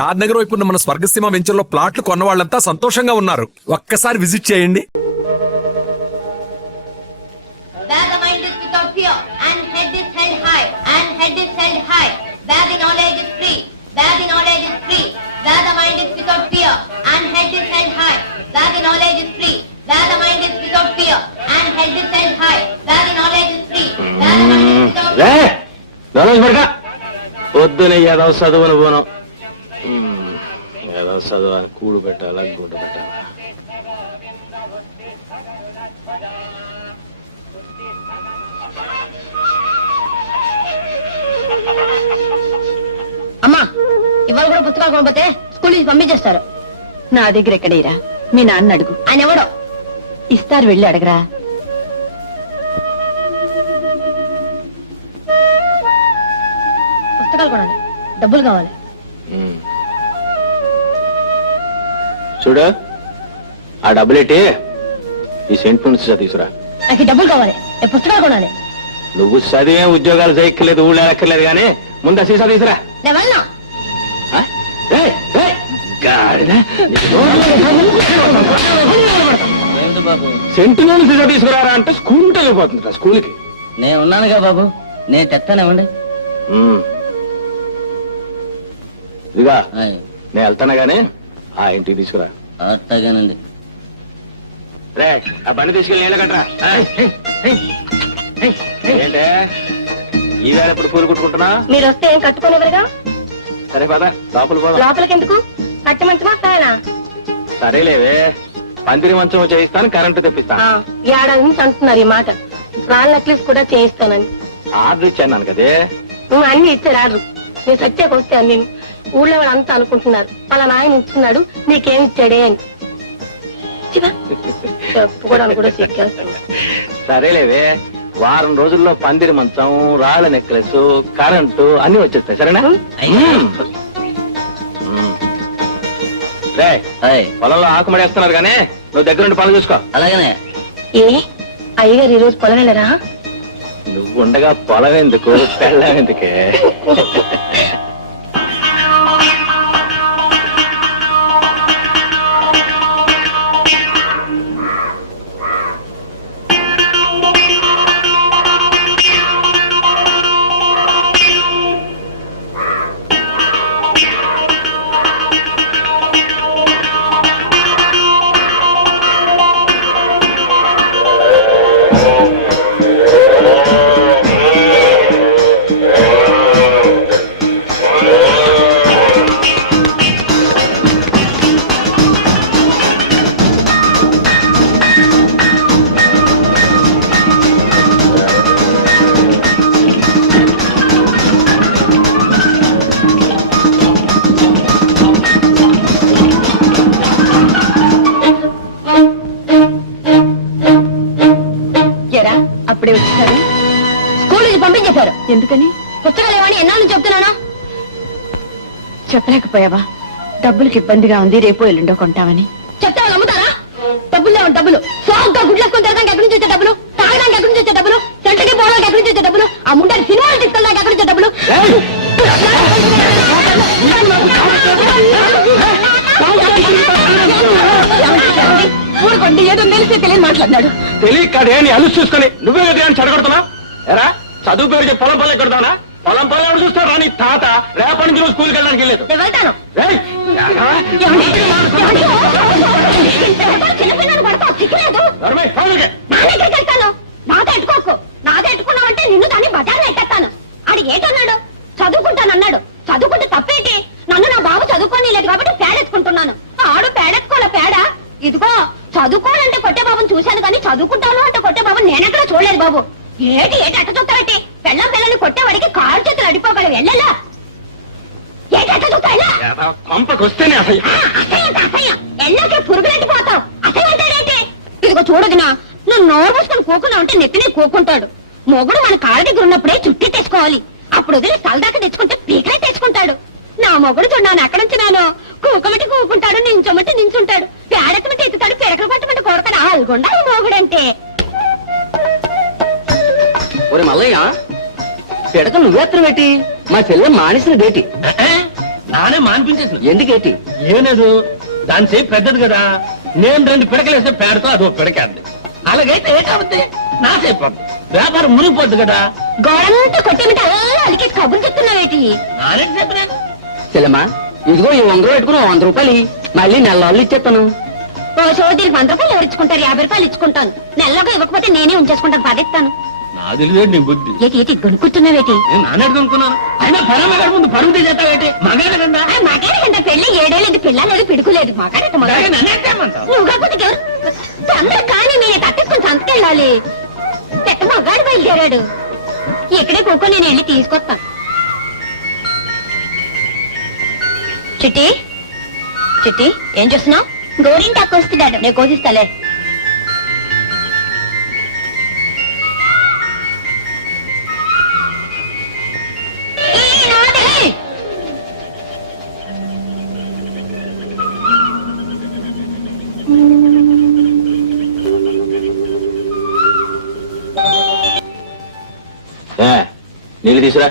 షాద్ నగర్ వైపు ఉన్న మన స్వర్గసీమ వెంచర్లో ప్లాట్లు కొన్న వాళ్ళంతా సంతోషంగా ఉన్నారు. ఒక్కసారి విజిట్ చేయండి. పొద్దున ఏదో చదువును పోను, ఏదో చదువు అని కూడు పెట్టాలా గుడ్డ పెట్టాలా. అమ్మా, ఇవాళ కూడా పుస్తకాలు కొనకపోతే స్కూల్ నుంచి పంపించేస్తారు. నా దగ్గర ఎక్కడేరా, మీ నాన్న అడుగు. ఆయన ఎవడో ఇస్తారు, వెళ్ళి అడగరా. పుస్తకాలు కొనాలి, డబ్బులు కావాలి. చూడు, ఆ డబ్బులేటి ఈ సెంట్ నుంచి తీసుకురా. నాకు డబ్బులు కావాలి, పుస్తకాలు కొనాలి. నువ్వు చదివే ఉద్యోగాలు చేయక్కర్లేదు, ఊళ్ళో ఎక్కర్లేదు, కానీ ముందు సీసా తీసుకురా. నేను వెళ్ళను. సెంటు నుంచి సీసా తీసుకురారా అంటే స్కూల్ వెళ్ళిపోతుందిరా. స్కూల్కి నేను ఉన్నానుగా బాబు, నేను తెస్తానేవ్వండి. ఇదిగా నేను వెళ్తాను గానీ ఆ ఇంటికి తీసుకురా. అట్టగానండి. రే, ఆ బండి తీసుకెళ్ళి నీళ్ళ కట్టరా. ఏంటే ఈవేళ ఎప్పుడు పూలు కుట్టుకుంటున్నా? మీరు వస్తే ఏం కట్టుకోనివ్వరుగా. సరే పద, లోపల పోదాం. లోపలికి ఎందుకు? కట్ట మంచమా ఫ్యానా? సరేలేవే, పందిరి మంచం చేయిస్తాను, కరెంటు తెప్పిస్తాను. ఏడాది నుంచి అంటున్నారు ఈ మాట. రాళ్ళ నెక్లెస్ కూడా చేయిస్తానని ఆర్డర్ ఇచ్చాను కదే. నువ్వు అన్ని ఇచ్చారు ఆర్డర్. నేను సత్యాకి వస్తే నేను ఊళ్ళో వాళ్ళు అంతా అనుకుంటున్నారు, వాళ్ళ నాయన ఇచ్చున్నాడు నీకేమి ఇచ్చాడే అని. చెప్పుకోవడానికి కూడా సిగ్గేస్తుంది. సరేలేవే, వారం రోజుల్లో పందిరి మంచం, రాళ్ల నెక్లెస్, కరెంటు అన్ని వచ్చేస్తాయి. సరేనా? రే, పొలంలో ఆకుమడేస్తున్నారు కానీ నువ్వు దగ్గరుండి పనులు చూసుకో. అలాగనే. ఏ అయ్యగారు ఈ రోజు పొలం వెళ్ళరా? నువ్వు ఉండగా పొలం ఎందుకు, పెళ్ళం ఎందుకే? అప్పుడే వచ్చేసారు. స్కూల్ నుంచి పంపించేశారు. ఎందుకని? పుస్తకాలు ఏమని ఎన్నాళ్ళు చెప్తున్నానా? చెప్పలేకపోయావా? డబ్బులకి ఇబ్బందిగా ఉంది, రేపు ఎల్లుండో కొంటామని. చెప్తే వాళ్ళు అమ్ముతారా? డబ్బులు లేవు డబ్బులు. సోగ్గా గుడ్లేసుకొని తిరగడానికి ఎక్కడి నుంచి వచ్చే డబ్బులు? తాగడానికి ఎక్కడి నుంచి వచ్చే డబ్బులు? సెంటర్కి పోవడానికి ఎక్కడి నుంచి వచ్చే డబ్బులు? ఆ ముందని సినిమాలు తీసుకెళ్ళడానికి ఎక్కడి నుంచి డబ్బులు? ఊరుకోండి, ఏదో తెలిసి తెలియని మాట్లాడినాడు. తెలియకాడే నీ అలుసు చూసుకొని నువ్వే గట్టిగా చెడగొడుతున్నా. ఎరా, చదువు పేరు చెప్పి పొలం పల్లె కొడతానా? పొలం పల్లె ఎవరు చూస్తారా? నీ తాత రేపటి నుంచి నువ్వు స్కూల్కి వెళ్ళడానికి వెళ్ళలేదు. నేను వెళ్తాను. చిన్నపిల్లలు పడతావు, సిక్కులేదు. నాతో ఎట్టుకోకు. నాతో ఎట్టుకున్నావంటే నిన్ను దాన్ని బజార్లో ఎట్టేస్తాను. ఆడు ఏంటన్నాడు? చదువుకుంటానన్నాడు. చదువుకుంటే తప్పేంటి? నన్ను నా బాబు చదువుకోని లేదు కాబట్టి పేడెత్తుకుంటున్నాను. ఆడు పేడెత్తుకోలే పేడ. ఇదిగో, చదువుకోవాలంటే కొట్టే బాబుని చూశాను కానీ చదువుకుంటాను అంటే కొట్టే బాబు నేనెక్కడ చూడలేదు బాబు. ఏటి ఏటి అట్ట చూస్తారంటే పెళ్ళం పిల్లల్ని కొట్టేవాడికి కారు చేతులు అడిపోగలవు. వెళ్ళలా ఏటి అట్ట చూస్తా? అసహ్యం. ఎల్లాకే పురుగులంటిపోతావు. అసహ్యం అంటాడేంటి? ఇదిగో చూడదునా, నువ్వు నోరు మూసుకొని కూకున్నా ఉంటే నెత్తినే కూకుంటాడు. మొగుడు మన కాళ్ళ దగ్గర ఉన్నప్పుడే చుట్టి తెచ్చుకోవాలి. అప్పుడు వదిలి సలదాకా తెచ్చుకుంటే పీకలే తెచ్చుకుంటాడు. నా మొగుడు చూడాను ఎక్కడుంచినాను. కూకమటి కూకుంటాడు, నించోమంటే నించుంటాడు, పేడెత్తమంటే ఎత్తుతాడు, పిరకలు పట్టమంటే కొడతాడు. ఆల్గొండ ఈ మొగుడంటే. మల్లయ్య, పిడక నువ్వేత్తనం పెట్టి మా చెల్లె మానేసిన డేటి. తానే మానిపించేసిన. ఎందుకేటి? ఏం లేదు, దాని సేపు పెద్దది కదా, నేను 2 పిడకలేస్తే పేడతో అదో పిడకేద్ది. అలాగైతే ఏటవుద్ది, నా సేపు వ్యాపారం మునిగిపోద్ది కదా. గోడంతా కొట్టేమిటి అలా అలికేసి కబుర్లు చెప్తున్నావేటి? నానేటి చెప్పినాను. సెలమా, ఇదిగో ఈ 100 పెట్టుకుని 100 రూపాయలు మళ్ళీ నెలలు ఇచ్చేస్తాను. ఓ చోదరికి 100 రూపాయలు ఎవరు ఇచ్చుకుంటారు? 50 రూపాయలు ఇచ్చుకుంటాను. నెలలోగా ఇవ్వకపోతే నేనే ఉంచేసుకుంటాను, పదిస్తాను. నా తెలియదు నీ బుద్ధి. ఏటి ఏటి గొనుక్కుంటున్నావేటి? నేను నానేడు అనుకున్నాను. అయినా పరమగారి ముందు పరుగు తీసేస్తావేటి? మగాడు కదా. మాకేంట పెళ్లి 7 ఏళ్ళది, పిల్ల లేదు, పిడుకులేదు. మాకాడట నన్నేమంటావు? నువ్వు కాకపోతే ఎవరు తొందర కానీ నేను తట్టేసుకుని సంతకెళ్ళాలి. పెద్ద మగాడు బయలుదేరాడు. ఇక్కడే కూకొని నేను వెళ్ళి తీసుకొస్తాను. చిట్టి చిట్టి, ఏం చేస్తున్నావు? గోరింటాకు వస్తున్నాడు, నేను కోసిస్తాలే. నీళ్ళు తీసురా.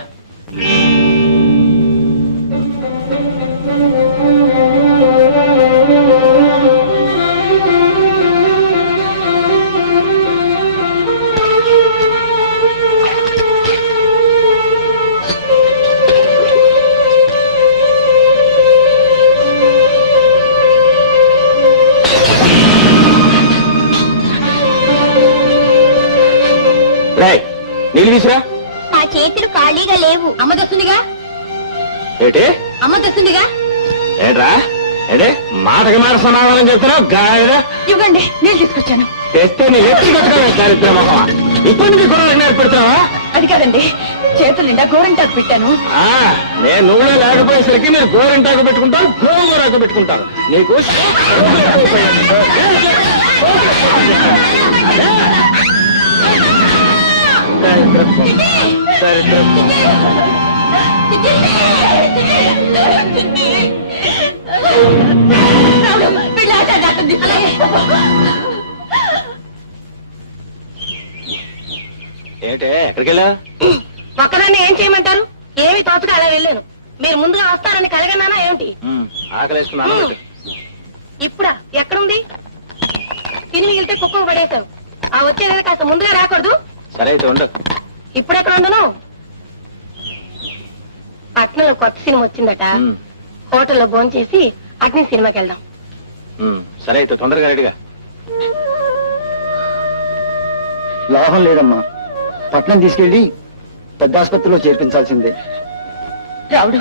నీళ్ళు తీసురా. ఆ చేతులు ఖాళీగా లేవు. అమ్మ తెస్తుందిగా. ఏటి అమ్మ తెస్తుందిగా. ఏట్రా ఏడే మాటకి మాట సమాధానం చెప్తున్నావు. గాయరా ఇవ్వండి, నీళ్ళు తీసుకొచ్చాను. తెస్తే నీ ఎత్తి కట్టుకోవే దారిద్ర మొహమా. ఇప్పుడు నీ గుర్రాలకు నేర్పెడుతున్నావా? అది కాదండి, చేతులు నిండా గోరింటాకు పెట్టాను. నేను నువ్వులో లేకపోయేసరికి మీరు గోరింటాకు పెట్టుకుంటారు, గోరాకు పెట్టుకుంటారు. నీకు ఏంటే ఎక్కడికి వెళ్ళా? ఒక్కదాన్ని ఏం చేయమంటారు? ఏమి తోచక అలా వెళ్ళాను. మీరు ముందుగా వస్తారని కలగన్నానా ఏమిటి? ఆకలేసుకున్నాను. ఇప్పుడా? ఎక్కడుంది? తిని మిగిలితే కుక్కకు పడేశారు. ఆ వచ్చేది కాస్త ముందుగా రాకూడదు? సరే అయితే ఉండు. ఇప్పుడు ఎక్కడ ఉండను? పట్నంలో కొత్త సినిమా వచ్చిందట. హోటల్లో భోంచేసి అట్నీ సినిమాకి వెళ్దాం. సరే అయితే తొందరగా రెడీగా. లాభం లేదమ్మా, పట్నం తీసుకెళ్లి పెద్ద ఆసుపత్రిలో చేర్పించాల్సిందే. రావుడు,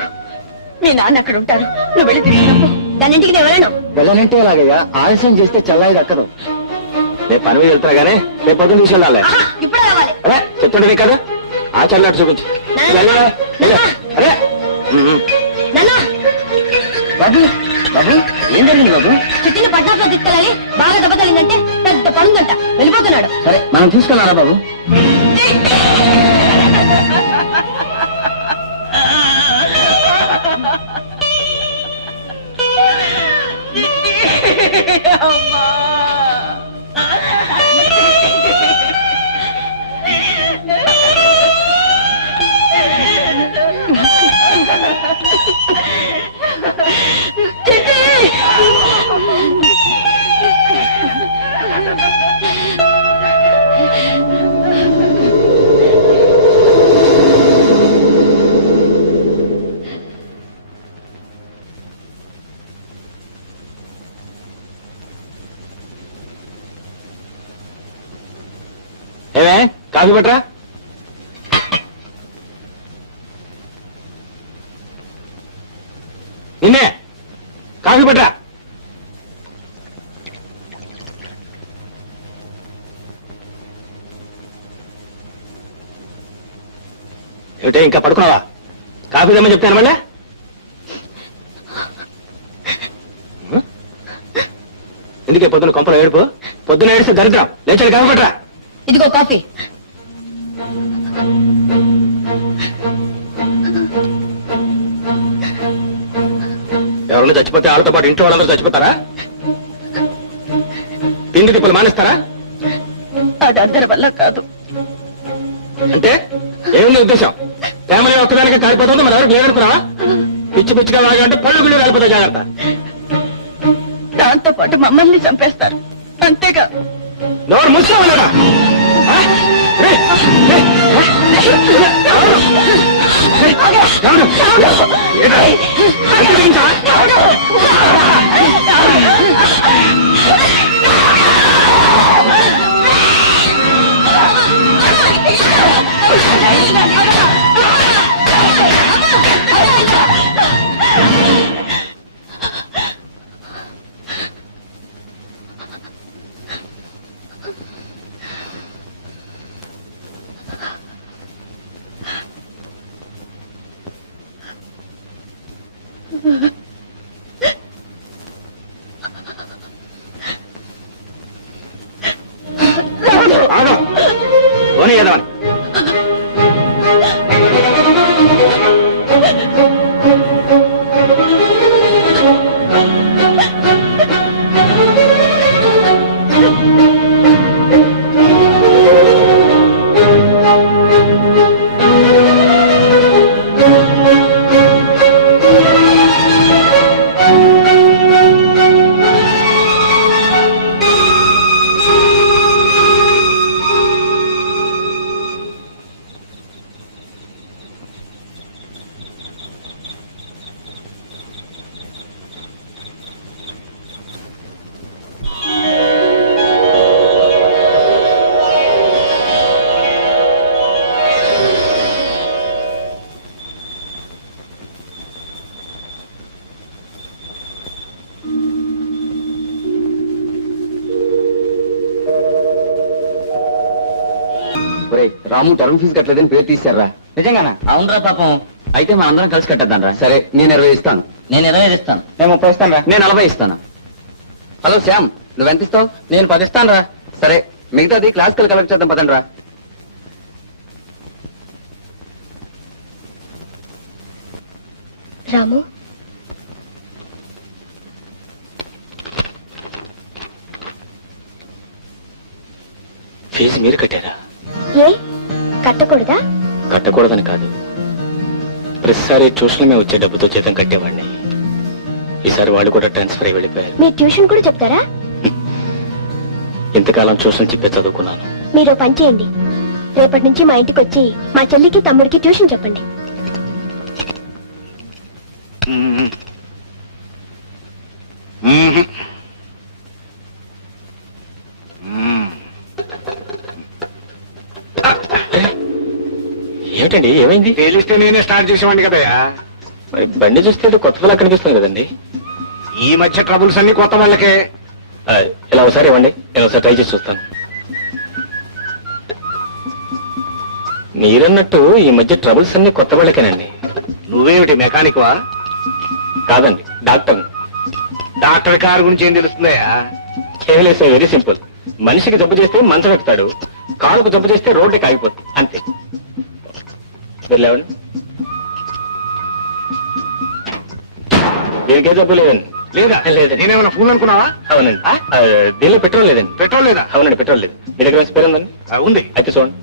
మీ నాన్న అక్కడ ఉంటారు, నువ్వు వెళ్ళి తీసుకున్నావు. దాని ఇంటికి నేను వెళ్ళను. వెళ్ళనంటే ఎలాగయ్యా? ఆలస్యం చేస్తే చల్లాయి దక్కదు. రేపు పని మీద వెళ్తున్నా గానీ రేపు పొద్దున్న తీసుకెళ్ళాలి. ఇప్పుడే రావాలి. అరే చెప్తుండే కాదు, ఆచరణట్టు చూపించు. అరే నాన్న, బాబు బాబు, ఏం జరిగింది బాబు? చిట్టిని పట్నంలో తీసుకెళ్ళాలి. బాగా దెబ్బ తగిలిందంటే పెద్ద పనుందంట, వెళ్ళిపోతున్నాడు. సరే మనం తీసుకెళ్ళారా బాబు? ఏమే కాఫీ పట్రా. నిన్నే కాఫీ పట్రా. ఏమిటే ఇంకా పడుకున్నావా? కాఫీ తెమ్మని చెప్తాను మళ్ళీ. ఎందుకే పొద్దున కొంపలో ఏడుపు? పొద్దున ఏడిస్తే దరిద్రం. లేచాడు కాఫీ పట్రా. ఇదిగో కాఫీ. ఎవరన్నా చచ్చిపోతే వాళ్ళతో పాటు ఇంట్లో వాళ్ళందరూ చచ్చిపోతారా? తిండి తిప్పలు మానేస్తారా? అది అందరి వల్ల కాదు. అంటే ఏముంది ఉద్దేశం? ఫ్యామిలీ ఒక్కదానికి కాలిపోతుందో మరి ఎవరికి లేదనుకున్నావా? పిచ్చి పిచ్చిగా వాగా పళ్ళు గుళ్ళు వెళ్ళిపోతా జాగ్రత్త. దాంతో పాటు మమ్మల్ని చంపేస్తారు అంతేగా. నోరు ముసుకోవాలరా పోనీ ఏదవని. రాము టర్మ్ ఫీజు కట్టలేదని పేరు తీశారా? నిజంగానా? అవునరా పాపం. అయితే మనందరం కలిసి కట్టేద్దాం రా. సరే, నేను 20 ఇస్తాను. నేను 25 ఇస్తాను. నేను 30 ఇస్తాను రా. నేను 40 ఇస్తాను. హలో శ్యామ్, నువ్వెంత ఇస్తావు? నేను 10 ఇస్తాను రా. సరే, మిగతాది క్లాసికల్ కలెక్ట్ చేద్దాం పదండి రా. రాము, ఫీజు మీరు కట్టారా? ఏ కట్టకూడదా? కట్టకూడదని కాదు, ప్రతిసారి ట్యూషన్ మేము వచ్చే డబ్బుతో జీతం కట్టేవాడిని. ఈసారి వాళ్ళు కూడా ట్రాన్స్ఫర్ అయి వెళ్ళిపోయారు. మీరు ట్యూషన్ కూడా చెప్తారా? ఇంతకాలం ట్యూషన్ చెప్పే చదువుకున్నాను. మీరు పని చేయండి, రేపటి నుంచి మా ఇంటికి వచ్చి మా చెల్లికి తమ్ముడికి ట్యూషన్ చెప్పండి. ఏమిటండి, ఏమైంది? తేలిస్తే నేనే స్టార్ట్ చేసేవాడిని కదయ్యా. మరి బండి చూస్తే ఏదో కొత్త పిల్ల కనిపిస్తుంది కదండి. ఈ మధ్య ట్రబుల్స్ అన్ని కొత్త వాళ్ళకే. ఇలా ఒకసారి ఇవ్వండి, నేను ఒకసారి ట్రై చేసి చూస్తాను. మీరన్నట్టు ఈ మధ్య ట్రబుల్స్ అన్ని కొత్త వాళ్ళకేనండి. నువ్వేమిటి మెకానిక్ వా? కాదండి, డాక్టర్. డాక్టర్ కారు గురించి ఏం తెలుస్తుందయ్యా? కేవలం వెరీ సింపుల్. మనిషికి జబ్బు చేస్తే మంచం ఎక్కుతాడు, కాలుకు జబ్బు చేస్తే రోడ్డుకి ఆగిపోతుంది, అంతే. వెళ్ళేవండి, దీనికే జబ్బు లేదండి. లేదా? లేదండి. నేనేమన్నా ఫోన్ అనుకున్నావా? అవునండి. దీనిలో పెట్రోల్ లేదండి. పెట్రోల్ లేదా? అవునండి, పెట్రోల్ లేదు. మీ దగ్గర స్పేర్ ఉందండి? ఉంది. అయితే చూడండి.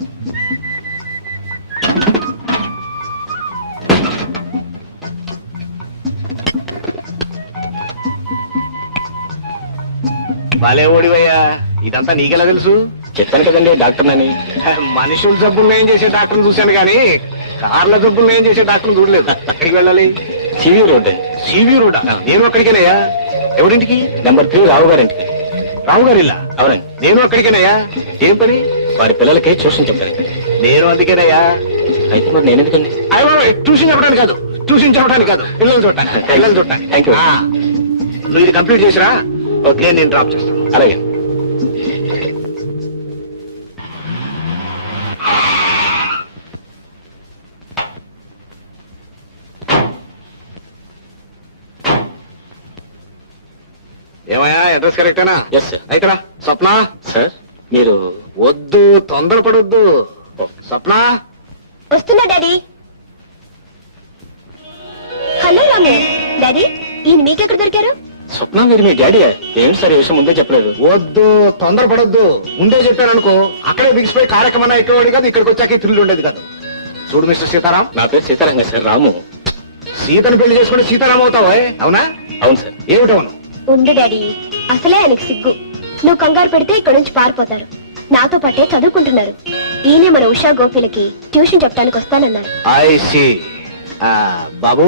భలే ఓడివయ్యా, ఇదంతా నీకెలా తెలుసు? చెప్పాను కదండి డాక్టర్ అని. మనుషుల జబ్బులు ఏం చేసే డాక్టర్ని చూశాను కానీ కార్ల జబ్బులు ఏం చేసే డాక్టర్ని చూడలేదు. ఎక్కడికి వెళ్ళాలి? సివి రోడ్ అండి. C V road? నేను అక్కడికేనయ్యా. ఎవరింటికి? నెంబర్ 3 రావు గారింటికి. రావు గారిల్లా? అవునండి. నేను అక్కడికేనయ్యా. ఏం పని? వారి పిల్లలకి ట్యూషన్ చెప్పాను. నేను అందుకేనయ్యా. అయితే మరి నేను ఎందుకండి? అయ్యో, ట్యూషన్ చెప్పడానికి కాదు, ట్యూషన్ చెప్పడానికి కాదు, పిల్లలు చూడటానికి. పిల్లలు చూడటానికి. Thank you. నువ్వు ఇది కంప్లీట్ చేసిరా, ఓకే, నేను డ్రాప్ చేస్తాను. అలాగే. ఏమయ్యా, అడ్రస్ కరెక్టేనా? Yes sir. అయితే రా. స్వప్న. సార్, మీరు వద్దు, తొందరపడొద్దు. స్వప్న. వస్తున్నా డాడీ. హలో రాము. డాడీ, ఈయన మీకెక్కడ దొరికారు? స్వప్న, మీరు మీ డాడీ? ఏంటి సార్ ఈ విషయం ముందే చెప్పలేదు? వద్దు, తొందరపడొద్దు. ముందే చెప్పాననుకో అక్కడే బిగిసిపోయి కార్యక్రమం ఎక్కేవాడు కాదు, ఇక్కడికి వచ్చాక థ్రిల్ ఉండేది కాదు. చూడు మిస్టర్ సీతారాం. నా పేరు సీతారాం సార్, రాము. సీతను పెళ్లి చేసుకుంటే సీతారాం అవుతావా అవునా? అవును సార్. ఏమిటవును? ఉంది డాడీ, అసలే ఆయనకి సిగ్గు. నువ్వు కంగారు పెడితే ఇక్కడ నుంచి పారిపోతారు. నాతో పాటే చదువుకుంటున్నారు. ఈయనే మన ఉషా గోపిలకి ట్యూషన్ చెప్పడానికి వస్తానన్నారు. I see. బాబు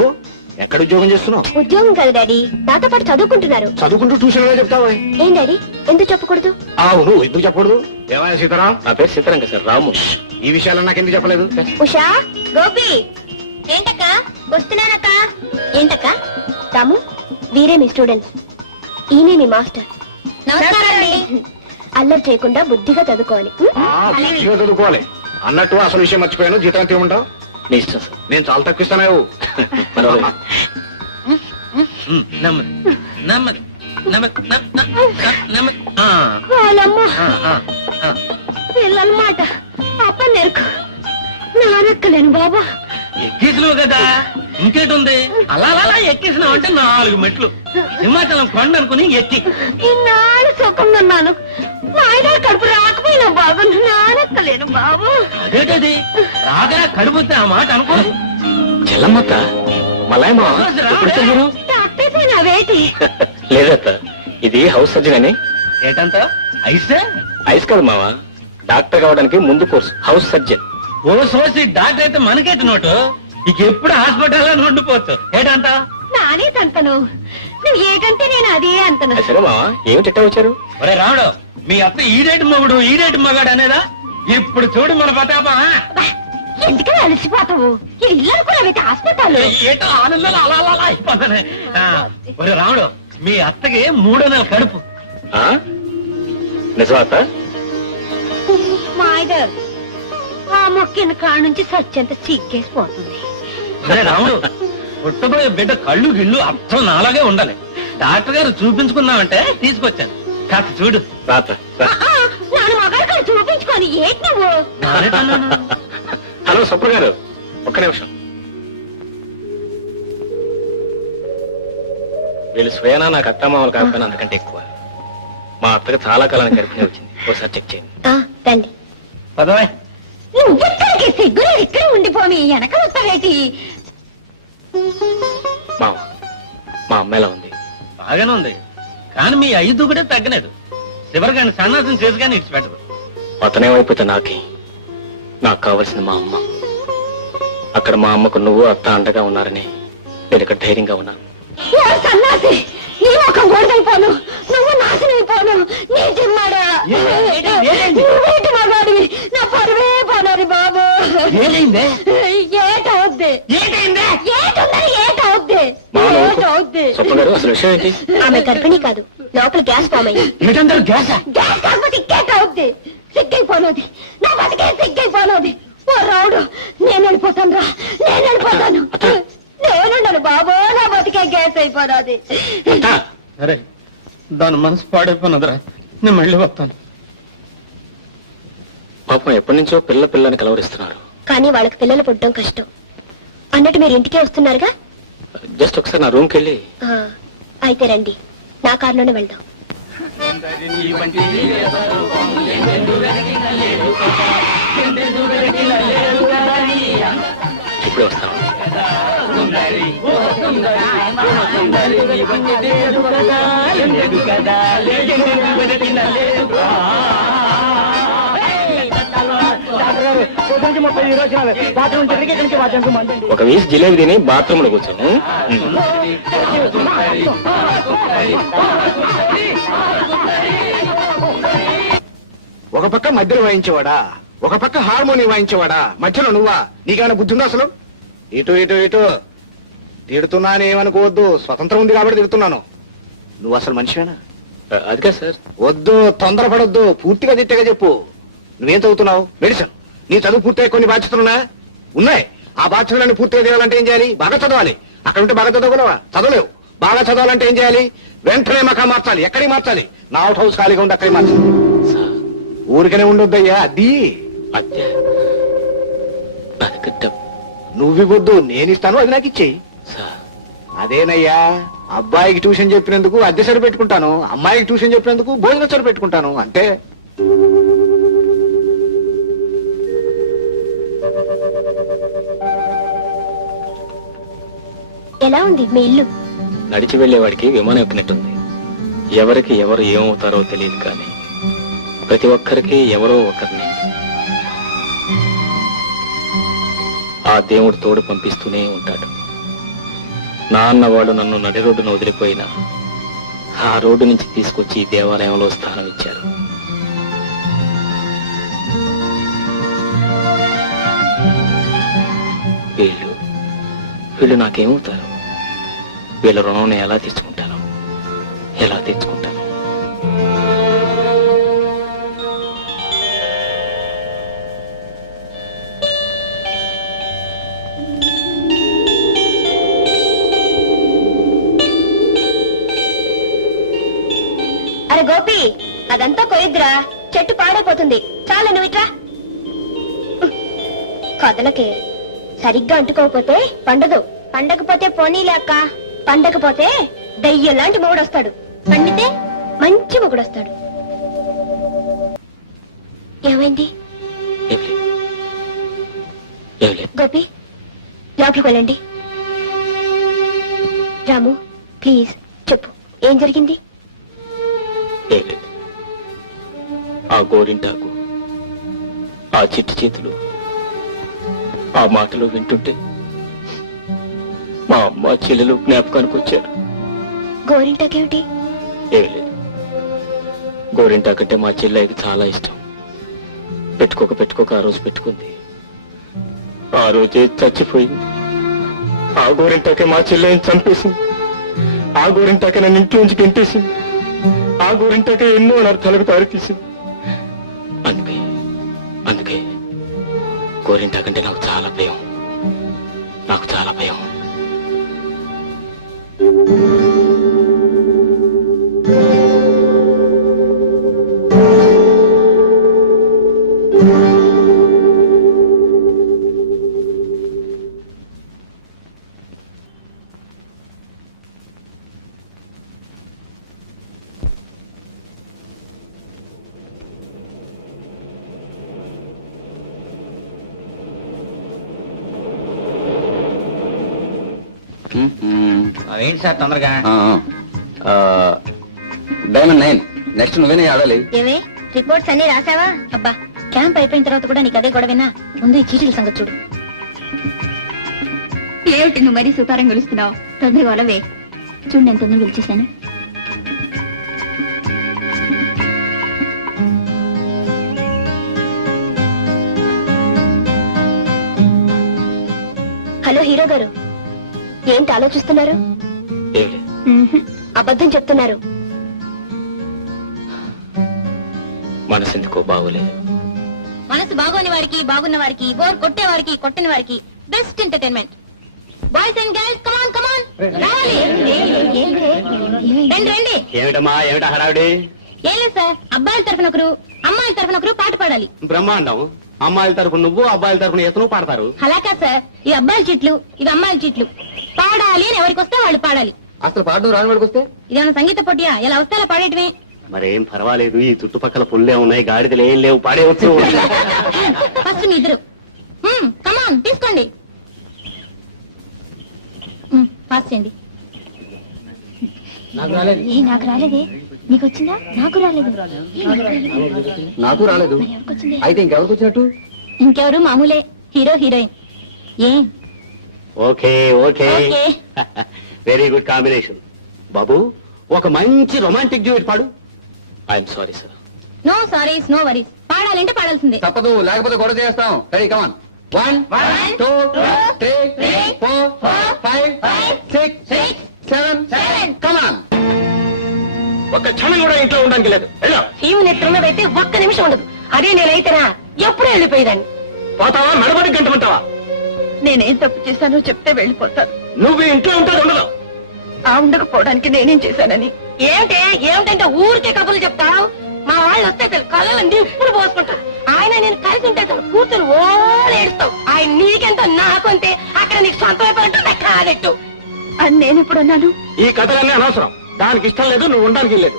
ఎక్కడ ఉద్యోగం చేస్తున్నావు? ఉద్యోగం కాదు డాడీ, నాతో పాటు చదువుకుంటున్నారు. చదువుకుంటూ ట్యూషన్ లో చెప్తావా? ఏం డాడీ, ఎందుకు చెప్పకూడదు? అవును, ఎందుకు చెప్పకూడదు? ఏమైనా సీతారాం? నా పేరు సీతారాం సార్, రాము. ఈ విషయాలు నాకు ఎందుకు చెప్పలేదు? ఉషా, గోపి. ఏంటక్క? వస్తున్నానక్క. ఏంటక్క? రాము, వీరే మీ స్టూడెంట్స్. ఈయనే మీ మాస్టర్. అల్లరి చేయకుండా బుద్ధిగా చదువుకోవాలి. బుద్ధిగా చదువుకోవాలి. అన్నట్టు అసలు విషయం మర్చిపోయాను. జీతం ఎంత ఇవ్వమంటావు? మీ ఇష్టం సార్. నేను చాలా తక్కువ ఇస్తాను. పిల్లలమాట అప్ప నెరుకు నానక్కలేను బాబా. ఎక్కేసినావు కదా, ఇంకేటుంది? అలా అలా ఎక్కేసినావు అంటే 4 మెట్లు. సింహాచలం కొండ అనుకుని ఎక్కి ఇన్నాళ్ళు సుఖంగా ఉన్నాను. మా ఆయన కడుపు రాకపోయినా బాబు, నానక్కలేను బాబు. అదేటది రాగా కడుపుతే ఆ మాట అనుకో. చెల్లమ్మత్త మలాయమా డాక్టర్ వేటి లేదత్త, ఇది హౌస్ సర్జన్ అని. ఏటంత ఐసే? ఐస్ కాదు మావా, డాక్టర్ కావడానికి ముందు కోర్సు హౌస్ సర్జన్. ఓ సోసి డాక్టర్ అయితే మనకేటి నోటు. ఇక ఎప్పుడు హాస్పిటల్లో ఉండిపోవచ్చు. ఏటంట? నానే తంతను, నువ్వు ఏకంటే నేను అదే అంతను. సరే మావా, ఏమిటి వచ్చారు? ఒరే రాముడు, మీ అత్త ఈడేటి మొగుడు ఈడేటి మగాడు అనేదా? ఇప్పుడు చూడు మన పతాపా. ఎందుకని అలసిపోతావు? ఇది ఇల్లు అనుకున్నావైతే హాస్పిటల్. ఏటో ఆనందాలు అలా అలా అయిపోతానే. ఒరే రాముడు, మీ అత్తకి 3వ నెల కడుపు. నిజమాత? మాయదర్, ఆ మొక్కిన కాడ నుంచి సత్యంత సిగ్గేసిపోతుంది. రాముడు, పుట్టబోయే బిడ్డ కళ్ళు గిళ్ళు అర్థం నాలాగే ఉండాలి. డాక్టర్ గారు చూపించుకున్నామంటే తీసుకొచ్చాను. కాస్త చూడు. నాన్న మగారు చూపించుకొని ఏంటి నువ్వు? హలో సుప్ర గారు, ఒక్క నిమిషం. వీళ్ళు స్వయానా నాకు అత్తమామలు కాకపోయినా అంతకంటే ఎక్కువ. మా అత్తగా చాలా కాలానికి గర్భిణి వచ్చింది. ఒకసారి చెక్ చేయండి. తండి పదవే. నువ్వెక్కడికి సిగ్గులు ఇక్కడ ఉండిపోని వెనక వస్తావేటి? మా అమ్మాయి ఎలా ఉంది? బాగానే ఉంది, కానీ మీ 5 కూడా తగ్గలేదు. చివరిగాని సన్నాసం చేసి కానీ ఇచ్చిపెట్టదు. అతనేమైపోతే నాకే. నాకు కావాల్సింది మా అమ్మ. అక్కడ మా అమ్మకు నువ్వు అత్త అండగా ఉన్నారని నేను ఇక్కడ ధైర్యంగా ఉన్నాను. సన్నాసి, నీ ముఖం గొడవైపోను, నువ్వు నాశనమైపోను. నీ జిమ్మాడా నువ్వేటి మగాడివి, నా పరువే పోనాది బాబు. ఏటవుద్ది అసలు విషయం ఏంటి? ఆమె గర్భిణి కాదు, లోపల గ్యాస్ ఫామ్ అయ్యింది. గ్యాస్ కాకపోతే ఇంకేటవుద్ది? సిగ్గైపోనది, నా బతికే సిగ్గైపోనది. ఓ రావుడు, నేను వెళ్ళిపోతాను రా, నేను వెళ్ళిపోతాను. నేనుండను బాబు, నా బతికే గ్యాస్ అయిపోనది. అరే, దాని మనసు పాడైపోయినదిరా, నేను మళ్ళీ వస్తాను. పాపం ఎప్పటి నుంచో పిల్లని కలవరిస్తున్నారు. కానీ వాళ్ళకి పిల్లలు పుట్టడం కష్టం. అన్నట్టు మీరు ఇంటికే వస్తున్నారుగా? జస్ట్ ఒకసారి నా రూమ్కి వెళ్ళి. అయితే రండి, నా కారులోనే వెళ్దాం. ఇప్పుడే వస్తాను. ఒక వీసి జిలేబీ తిని బాత్రూమ్ లో కూర్చోను. ఒక పక్క మధ్యలో వాయించేవాడా, ఒక పక్క హార్మోని వాయించేవాడా, మధ్యలో నువ్వా? నీకేమైనా బుద్ధి ఉందా అసలు? ఇటు ఇటు ఇటు తిడుతున్నానేమనుకోవద్దు, స్వతంత్రం ఉంది కాబట్టి తిడుతున్నాను. నువ్వు అసలు మనిషివేనా? అదిగా సార్. వద్దు, తొందరపడొద్దు, పూర్తిగా తిట్టగా చెప్పు. నువ్వేం చదువుతున్నావు? మెడిసిన్. నీ చదువు పూర్తయ్యే కొన్ని బాధ్యతలున్నా ఉన్నాయి. ఆ బాధ్యతలన్నీ పూర్తిగా చేయాలంటే ఏం చేయాలి? బాగా చదవాలి. అక్కడ ఉంటే బాగా చదవగలవా? చదవలేవు. బాగా చదవాలంటే ఏం చేయాలి? వెంటనే మకా మార్చాలి. ఎక్కడికి మార్చాలి? నా అవుట్ హౌస్ ఖాళీగా ఉంది, అక్కడికి మార్చాలి. ఊరికనే ఉండొద్దయ్యా. అది నువ్వివద్దు, నేనిస్తాను, అది నాకు ఇచ్చేయి. అదేనయ్యా, అబ్బాయికి ట్యూషన్ చెప్పినందుకు అద్దె సరి పెట్టుకుంటాను, అమ్మాయికి ట్యూషన్ చెప్పినందుకు భోజనం సరి పెట్టుకుంటాను, అంతే. ఎలా ఉంది మీ ఇల్లు? నడిచి వెళ్లేవాడికి విమానం ఎక్కినట్టుంది. ఎవరికి ఎవరు ఏమవుతారో తెలియదు కానీ ప్రతి ఒక్కరికి ఎవరో ఒకరిని ఆ దేవుడు తోడు పంపిస్తూనే ఉంటాడు. నాన్న వాళ్ళు నన్ను నడి రోడ్డును వదిలిపోయినా ఆ రోడ్డు నుంచి తీసుకొచ్చి ఈ దేవాలయంలో స్థానం ఇచ్చారు. వీళ్ళు నాకేమవుతారు? వీళ్ళ రుణం నేను ఎలా తెచ్చుకుంటాను? ఎలా తెచ్చుకుంటాను? అరే గోపి, అదంతా కొయిద్రా, చెట్టు పాడైపోతుంది. చాలా నువ్వు ఇట్రా. కదలకే, సరిగ్గా అంటుకోకపోతే పండదు. పండకపోతే పోనీలే అక్క. పండకపోతే దయ్యలాంటి మొగుడొస్తాడు, పండితే మంచి మొగుడొస్తాడు. ఏమైంది గోపి? లోపలికి వెళ్ళండి. రాము ప్లీజ్ చెప్పు, ఏం జరిగింది? ఆ గోరింటాకు, ఆ చిట్టి చేతులు, ఆ మాటలు వింటుంటే మా అమ్మ చెల్లెలు జ్ఞాపకానికి వచ్చారు. గోరింటాకేమిటి? ఏమీ లేదు. గోరింటాకంటే మా చెల్లెకి చాలా ఇష్టం. పెట్టుకోక ఆ రోజు పెట్టుకుంది. ఆ రోజే చచ్చిపోయింది. ఆ గోరింటాకే మా చెల్లెని చంపేసింది. ఆ గోరింటాకే నన్ను ఇంట్లో నుంచి గెంటేసింది. ఆ గోరింటాకే ఎన్నో అనర్థాలకు దారితీసింది. అందుకే గోరింటాకంటే నాకు చాలా భయం. అవేంటి సార్ తొందరగా? డైమండ్ 9 నెక్స్ట్ నువ్వేనే ఆడాలి. ఏమే రిపోర్ట్స్ అన్ని రాసావా? అబ్బా, క్యాంప్ అయిపోయిన తర్వాత కూడా నీకు అదే గొడవేనా? ముందు ఈ చీటీల సంగతి చూడు. ఏమిటి నువ్వు మరీ సుతారం గెలుస్తున్నావు? తొందరగా వాళ్ళవే. చూడు, నేను తొందరగా గెలిచేశాను. హలో హీరో గారు, ఏంటి ఆలోచిస్తున్నారు? అబద్ధం చెప్తున్నారు. మనసెందుకో బాగోలేదు. మనసు బాగోని వారికి, బాగున్న వారికి, బోర్ కొట్టే వారికి, కొట్టని వారికి best entertainment. Boys and girls come on come on, రావాలి. రండి. ఏమిటా హడావిడి? ఏం లేదు సార్, అబ్బాయిల తరఫున ఒకరు, అమ్మాయిల తరఫున ఒకరు పాట పాడాలి. బ్రహ్మాండం. అమ్మాయిల తరఫున నువ్వు, అబ్బాయిల తరఫున ఇతను పాడతారు. అలా కాదు సార్, ఈ అబ్బాయిల చెట్లు, ఇవి అమ్మాయిల చెట్లు. పాడాలి అని ఎవరికి వస్తే వాళ్ళు పాడాలి. అసలు పాడు రాని వాడికి వస్తే ఇదేమన్నా సంగీత పోటీయా? ఎలా వస్తే అలా పాడేయటమే. మరేం పర్వాలేదు, ఈ చుట్టుపక్కల పుల్లే ఉన్నాయి, గాడిదలు ఏం లేవు, పాడేవచ్చు. ఫస్ట్ మీ ఇద్దరు కమాన్ తీసుకోండి. పాస్ చేయండి. నాకు రాలేదే. నీకు వచ్చిందా? నాకు రాలేదు. నాకు రాలేదు. అయితే ఇంకెవరికి వచ్చినట్టు? ఇంకెవరు, మామూలే, హీరో హీరోయిన్. ఏం ఓకే వెరీ గుడ్ కాంబినేషన్. బాబు, ఒక మంచి రొమాంటిక్ డ్యూయట్ పాడు. I'm sorry sir. No sorries, no worries. పాడాలంటే పాడాల్సిందే. తప్పదు, లేకపోతే గొడవ చేస్తాం. Ready come on. 1 2 3 4 5 6 7 కమాన్. ఒక్క క్షణం కూడా ఇంట్లో ఉండడానికి లేదు. ఈమె నెత్తున్నదైతే ఒక్క నిమిషం ఉండదు. అదే నేనైతేనా ఎప్పుడూ వెళ్ళిపోయేదాన్ని. పోతావా, మెడబడి గంటమంటావా? నేనేం తప్పు చేశానో చెప్తే వెళ్ళిపోతాను. నువ్వు ఇంట్లో ఉంటుంది ఉండదు. ఆ ఉండకపోవడానికి నేనేం చేశానని? ఏమిటంటే ఊరికే కబుర్లు చెప్తావు. మా వాళ్ళు వస్తే కళ్ళని ఇప్పుడు పోసుకుంటారు. ఆయన నేను కలిసి ఉంటే కూతురు ఓడేస్తావు. ఆయన నీకెంతో నాకు అంతే. అక్కడ నీకు సొంత అయిపోయింటే కాదెట్టు అని నేను ఇప్పుడు అన్నాను. ఈ కథలన్నీ అనవసరం. దానికి ఇష్టం లేదు, నువ్వు ఉండడానికి లేదు.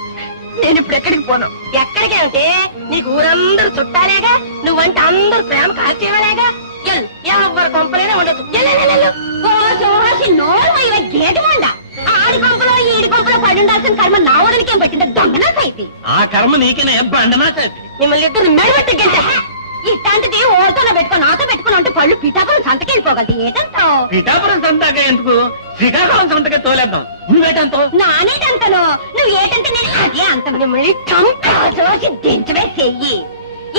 నేను ఇప్పుడు ఎక్కడికి పోను. ఎక్కడికి అంటే నీకు ఊరందరూ చుట్టాలేగా, నువ్వంటే అందరూ ప్రేమ కాల్చేవాలేగా. ఎవరి కొంపలైనా ఉండొచ్చు గేటు మండ ఆడి కొంపలో ఈడి కొంపలో పడి ఉండాల్సిన కర్మ నా వదలకేం పట్టింది దొంగనా సైతి ఆ కర్మ నీకేనా బండనా చేతి మిమ్మల్ని ఇద్దరు మెడబెట్టి గంట ఇట్లాంటిది ఓడితోనే పెట్టుకో నాతో పెట్టుకుని ఉంటే పళ్ళు పిఠాపురం సంతకెళ్ళిపోగలదు ఏటంతో పిఠాపురం సంతగా ఎందుకు శ్రీకాకుళం సంతగా తోలేద్దాం నువ్వేటంతో నానేటంతను నువ్వు ఏటంటే నేను అదే అంతను మిమ్మల్ని చూసి దించవే చెయ్యి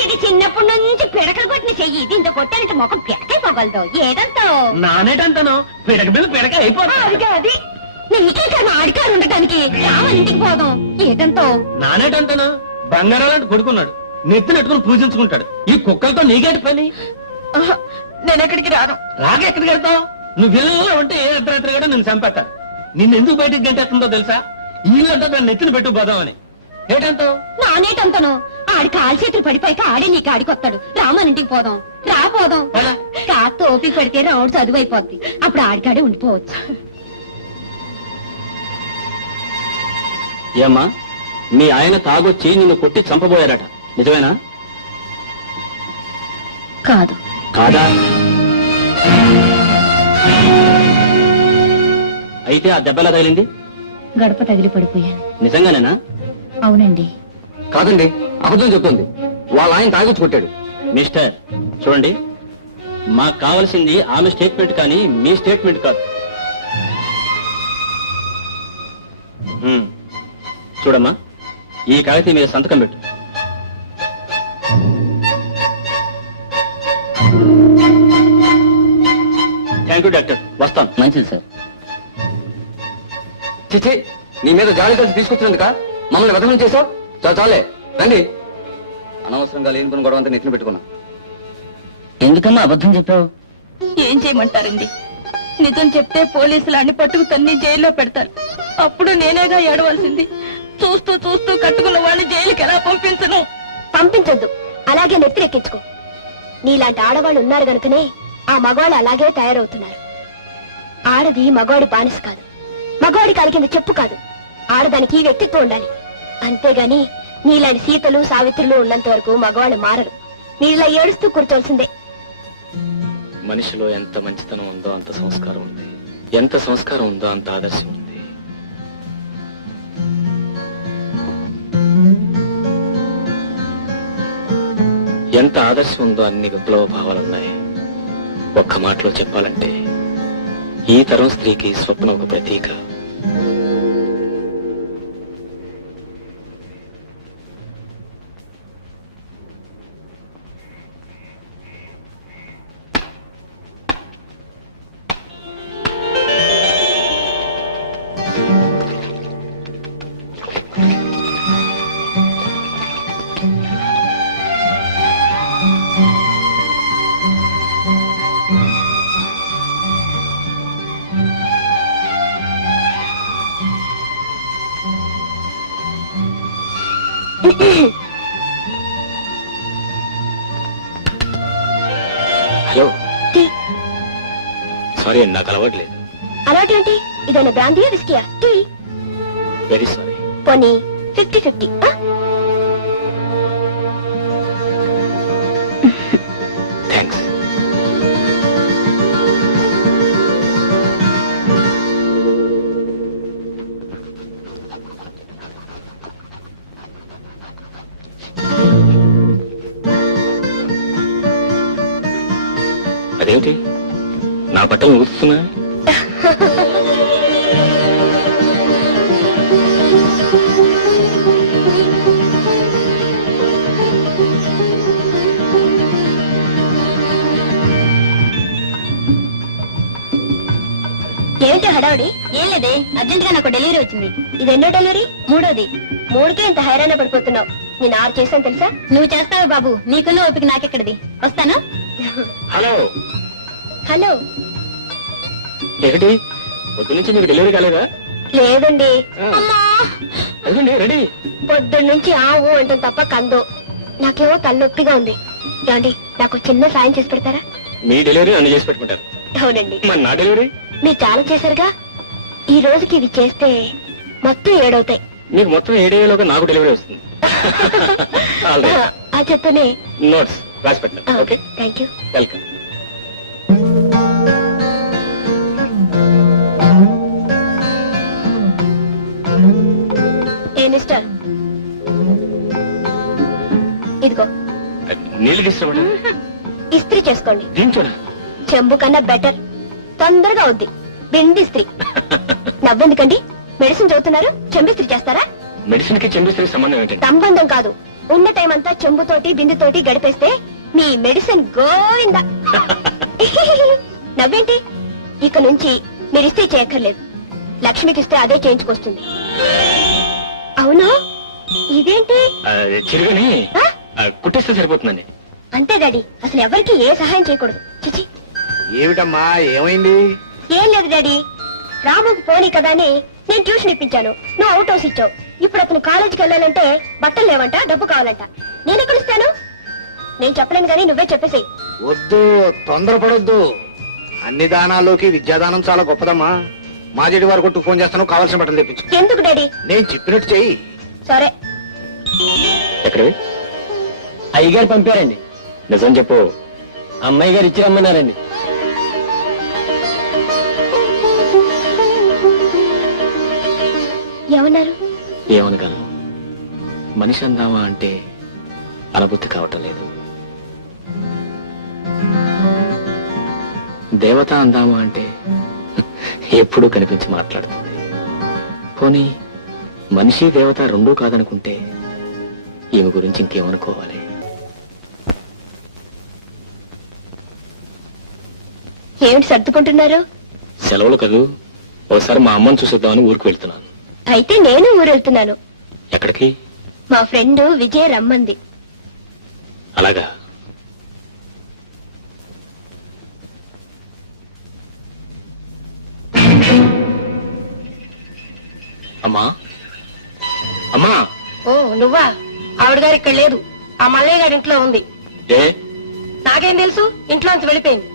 ఇది చిన్నప్పటి నుంచి పిడకలు కొట్టిన చెయ్యి దీంతో కొట్టానంటే ముఖం పిడకైపోగలదు ఏదంతో నానేటంతను పిడక మీద పిడక అయిపోతుంది అది నీకే కన్నా ఆడికారు ఉండటానికి రామని ఇంటికి పోదాం ఏటంతో నానేటంతను బంగారాలంటే కొడుకున్నాడు నెత్తినెట్టుకుని పూజించుకుంటాడు ఈ కుక్కలతో నీకేటి పని నేను ఎక్కడికి రాను రాకెక్కడికి వెళ్తావు నువ్వు ఇళ్ళలో ఉంటే ఏ అర్ధరాత్రి కూడా నేను చంపేస్తారు నిన్ను ఎందుకు బయటికి గంటేస్తుందో తెలుసా ఇల్లు అంటే దాన్ని నెత్తిన పెట్టు పోదామని ఏటంతో నానేటంతను ఆడి కాలు చేతులు పడిపోయాక ఆడే నీకు ఆడికొస్తాడు రామని ఇంటికి పోదాం పోదాం పద. కాస్త ఓపిక పడితే రావుడు చదువు అయిపోద్ది అప్పుడు ఆడికాడే ఉండిపోవచ్చు ఏమ్మా మీ ఆయన తాగొచ్చి నిన్ను కొట్టి చంపబోయారట నిజమేనా? కాదు కాదా? అయితే ఆ దెబ్బలా తగిలింది గడప తగిలి పడిపోయాను నిజంగానేనా? అవునండి కాదండి, అబద్ధం చెప్తుంది. వాళ్ళ ఆయన తాగొచ్చి కొట్టాడు. మిస్టర్ చూడండి, మాకు కావాల్సింది ఆమె స్టేట్మెంట్ కానీ మీ స్టేట్మెంట్ కాదు. చూడమ్మా, ఈ కాగితం మీద సంతకం పెట్టు. థ్యాంక్ యూ డాక్టర్, వస్తాం. మంచిది సార్. చిచి, నీ మీద జాలి కలిసి తీసుకొచ్చినందుక మమ్మల్ని వదనం చేసావు. చాలే రండి. అనవసరంగా లేని పని గొడవ అంతా నెత్తిన పెట్టుకున్నా. ఎందుకమ్మా అబద్ధం చెప్పావు? ఏం చేయమంటారండి, నిజం చెప్తే పోలీసులు అన్ని పట్టుకు తన్ని జైల్లో పెడతారు. అప్పుడు నేనేగా ఏడవలసింది. చూస్తూ చూస్తూ కట్టుకున్న వాళ్ళని జైలుకి ఎలా పంపించను? పంపించొద్దు, అలాగే నెత్తిరెక్కించుకో. నీలాంటి ఆడవాళ్ళు ఉన్నారు గనుకనే ఆ మగవాళ్ళు అలాగే తయారవుతున్నారు. ఆడది మగవాడి బానిస కాదు, మగవాడి కాలి కింద చెప్పు కాదు. ఆడదానికి వ్యక్తిత్వం ఉండాలి. అంతేగాని నీలాంటి సీతలు సావిత్రులు ఉన్నంత వరకు మగవాళ్ళు మారరు. నీలా ఏడుస్తూ కూర్చోవలసిందే. మనిషిలో ఎంత మంచితనం ఉందో అంత సంస్కారం ఉంది, ఎంత సంస్కారం ఉందో అంత ఆదర్శం ఉంది. ఎంత ఆదర్శం ఉందో అన్ని విప్లవ భావాలున్నాయి. ఒక్క మాటలో చెప్పాలంటే ఈ తరం స్త్రీకి స్వప్నం ఒక ప్రతీక. హలో, సారీ అండి, నాకు అలవాట్లేదు. అలాంటి ఇదైనా బ్రాందీయా విస్కీయా? Tea very sorry. పోనీ 50-50. థ్యాంక్స్. అదేమిటి నా బట్టలు ఊరుస్తున్నా? ఏమిటి హడావుడి? ఏం లేదే, అర్జెంట్ గా నాకు డెలివరీ వచ్చింది. ఇది ఎన్నో డెలివరీ? మూడోది. మూడుకే ఇంత హైరాణ పడిపోతున్నావు. నేను 6 చేశాను తెలుసా? నువ్వు చేస్తావు బాబు, నీకున్న ఓపిక నాకెక్కడిది. వస్తాను. Hello hello. ఏమిటి పొద్దు నుంచి మీకు డెలివరీ కాలేదా? లేదండి. అదండి రెడీ. పొద్దున్న నుంచి ఆవు అంటాం తప్ప కందో. నాకేమో తలనొప్పిగా ఉంది. ఏమండి, నాకు చిన్న సాయం చేసి పెడతారా? మీ డెలివరీ నన్ను చేసి పెట్టుకుంటారు. అవునండి. మరి నా డెలివరీ? మీరు చాలా చేశారుగా, ఈ రోజుకి ఇది చేస్తే మొత్తం 7 అవుతాయి. మీకు మొత్తం 7 అయ్యేలోగా నాకు డెలివరీ వస్తుంది. ఆ చెత్తనే. నోట్స్ రాసి పెట్టండి. Okay, thank you. Welcome. A mister ఇదిగో నీళ్ళు తీసుకురామంట ఇస్త్రీ చేసుకోండి. దీంతోనా? చెంబు కన్నా బెటర్, తొందరగా అవుద్ది. బింది ఇస్త్రీ. నవ్వెందుకండి? మెడిసిన్ చదువుతున్నారు, చెంబిస్త్రీ చేస్తారా? మెడిసిన్ కి చెంబిస్త్రీ సంబంధం ఏంటండి? సంబంధం కాదు, ఉన్న టైం అంతా చెంబుతోటి బిందుతోటి గడిపేస్తే మీ మెడిసిన్ గోవిందా. నవ్వేంటి? ఇక నుంచి మీరు ఇస్త్రీ చేయక్కర్లేదు. లక్ష్మికి ఇస్తే అదే చేయించుకొస్తుంది. అవును, ఇదేంటి? చిరుగని ఆ? కుట్టేస్తే సరిపోతుందండి. అంతే డాడీ, అసలు ఎవరికి ఏ సహాయం చేయకూడదు. చిచి, ఏమిటమ్మా ఏమైంది? ఏం లేదు డాడీ, రాముకి పోనీ కదా అని నేను ట్యూషన్ ఇప్పించాను. నువ్వు అవుట్ హౌస్ ఇచ్చావు. ఇప్పుడు అతను కాలేజీకి వెళ్ళాలంటే బట్టలు లేవంట, డబ్బు కావాలంట. నేను ఎక్కడ ఇస్తాను? నేను చెప్పలేను కానీ నువ్వే చెప్పేసేయ్. వద్దు, తొందరపడొద్దు. అన్ని దానాల్లోకి విద్యాదానం చాలా గొప్పదమ్మా. మా జడి వారు కొట్టు ఫోన్ చేస్తాను, కావాల్సిన బట్టలు తెప్పించు. ఎందుకు డాడీ? నేను చెప్పినట్టు చెయ్యి. సరే. ఎక్కడవి? అయ్యగారు పంపారండి. నిజం చెప్పు. అమ్మాయి గారు ఇచ్చి రమ్మన్నారండి. ఏమన్నారు? ఏమనగలను? మనిషి అందామా అంటే అనుభూతి కావటం లేదు. దేవత అందామా అంటే ఎప్పుడూ కనిపించి మాట్లాడుతుంది. పోనీ మనిషి దేవత రెండూ కాదనుకుంటే ఈమె గురించి ఇంకేమనుకోవాలి? ఏమిటి సర్దుకుంటున్నారు? సెలవులు కదూ, ఒకసారి మా అమ్మని చూసేద్దామని ఊరికి వెళ్తున్నాను. అయితే నేను ఊరు వెళ్తున్నాను. ఎక్కడికి? మా ఫ్రెండ్ విజయ్ రమ్మంది. అలాగా? అమ్మా, అమ్మా. ఓ నువ్వా? ఆవిడ గారు ఇక్కడ లేదు, ఆ మల్లయ్య గారి ఇంట్లో ఉంది. ఏ? నాకేం తెలుసు, ఇంట్లోంచి వెళ్ళిపోయింది.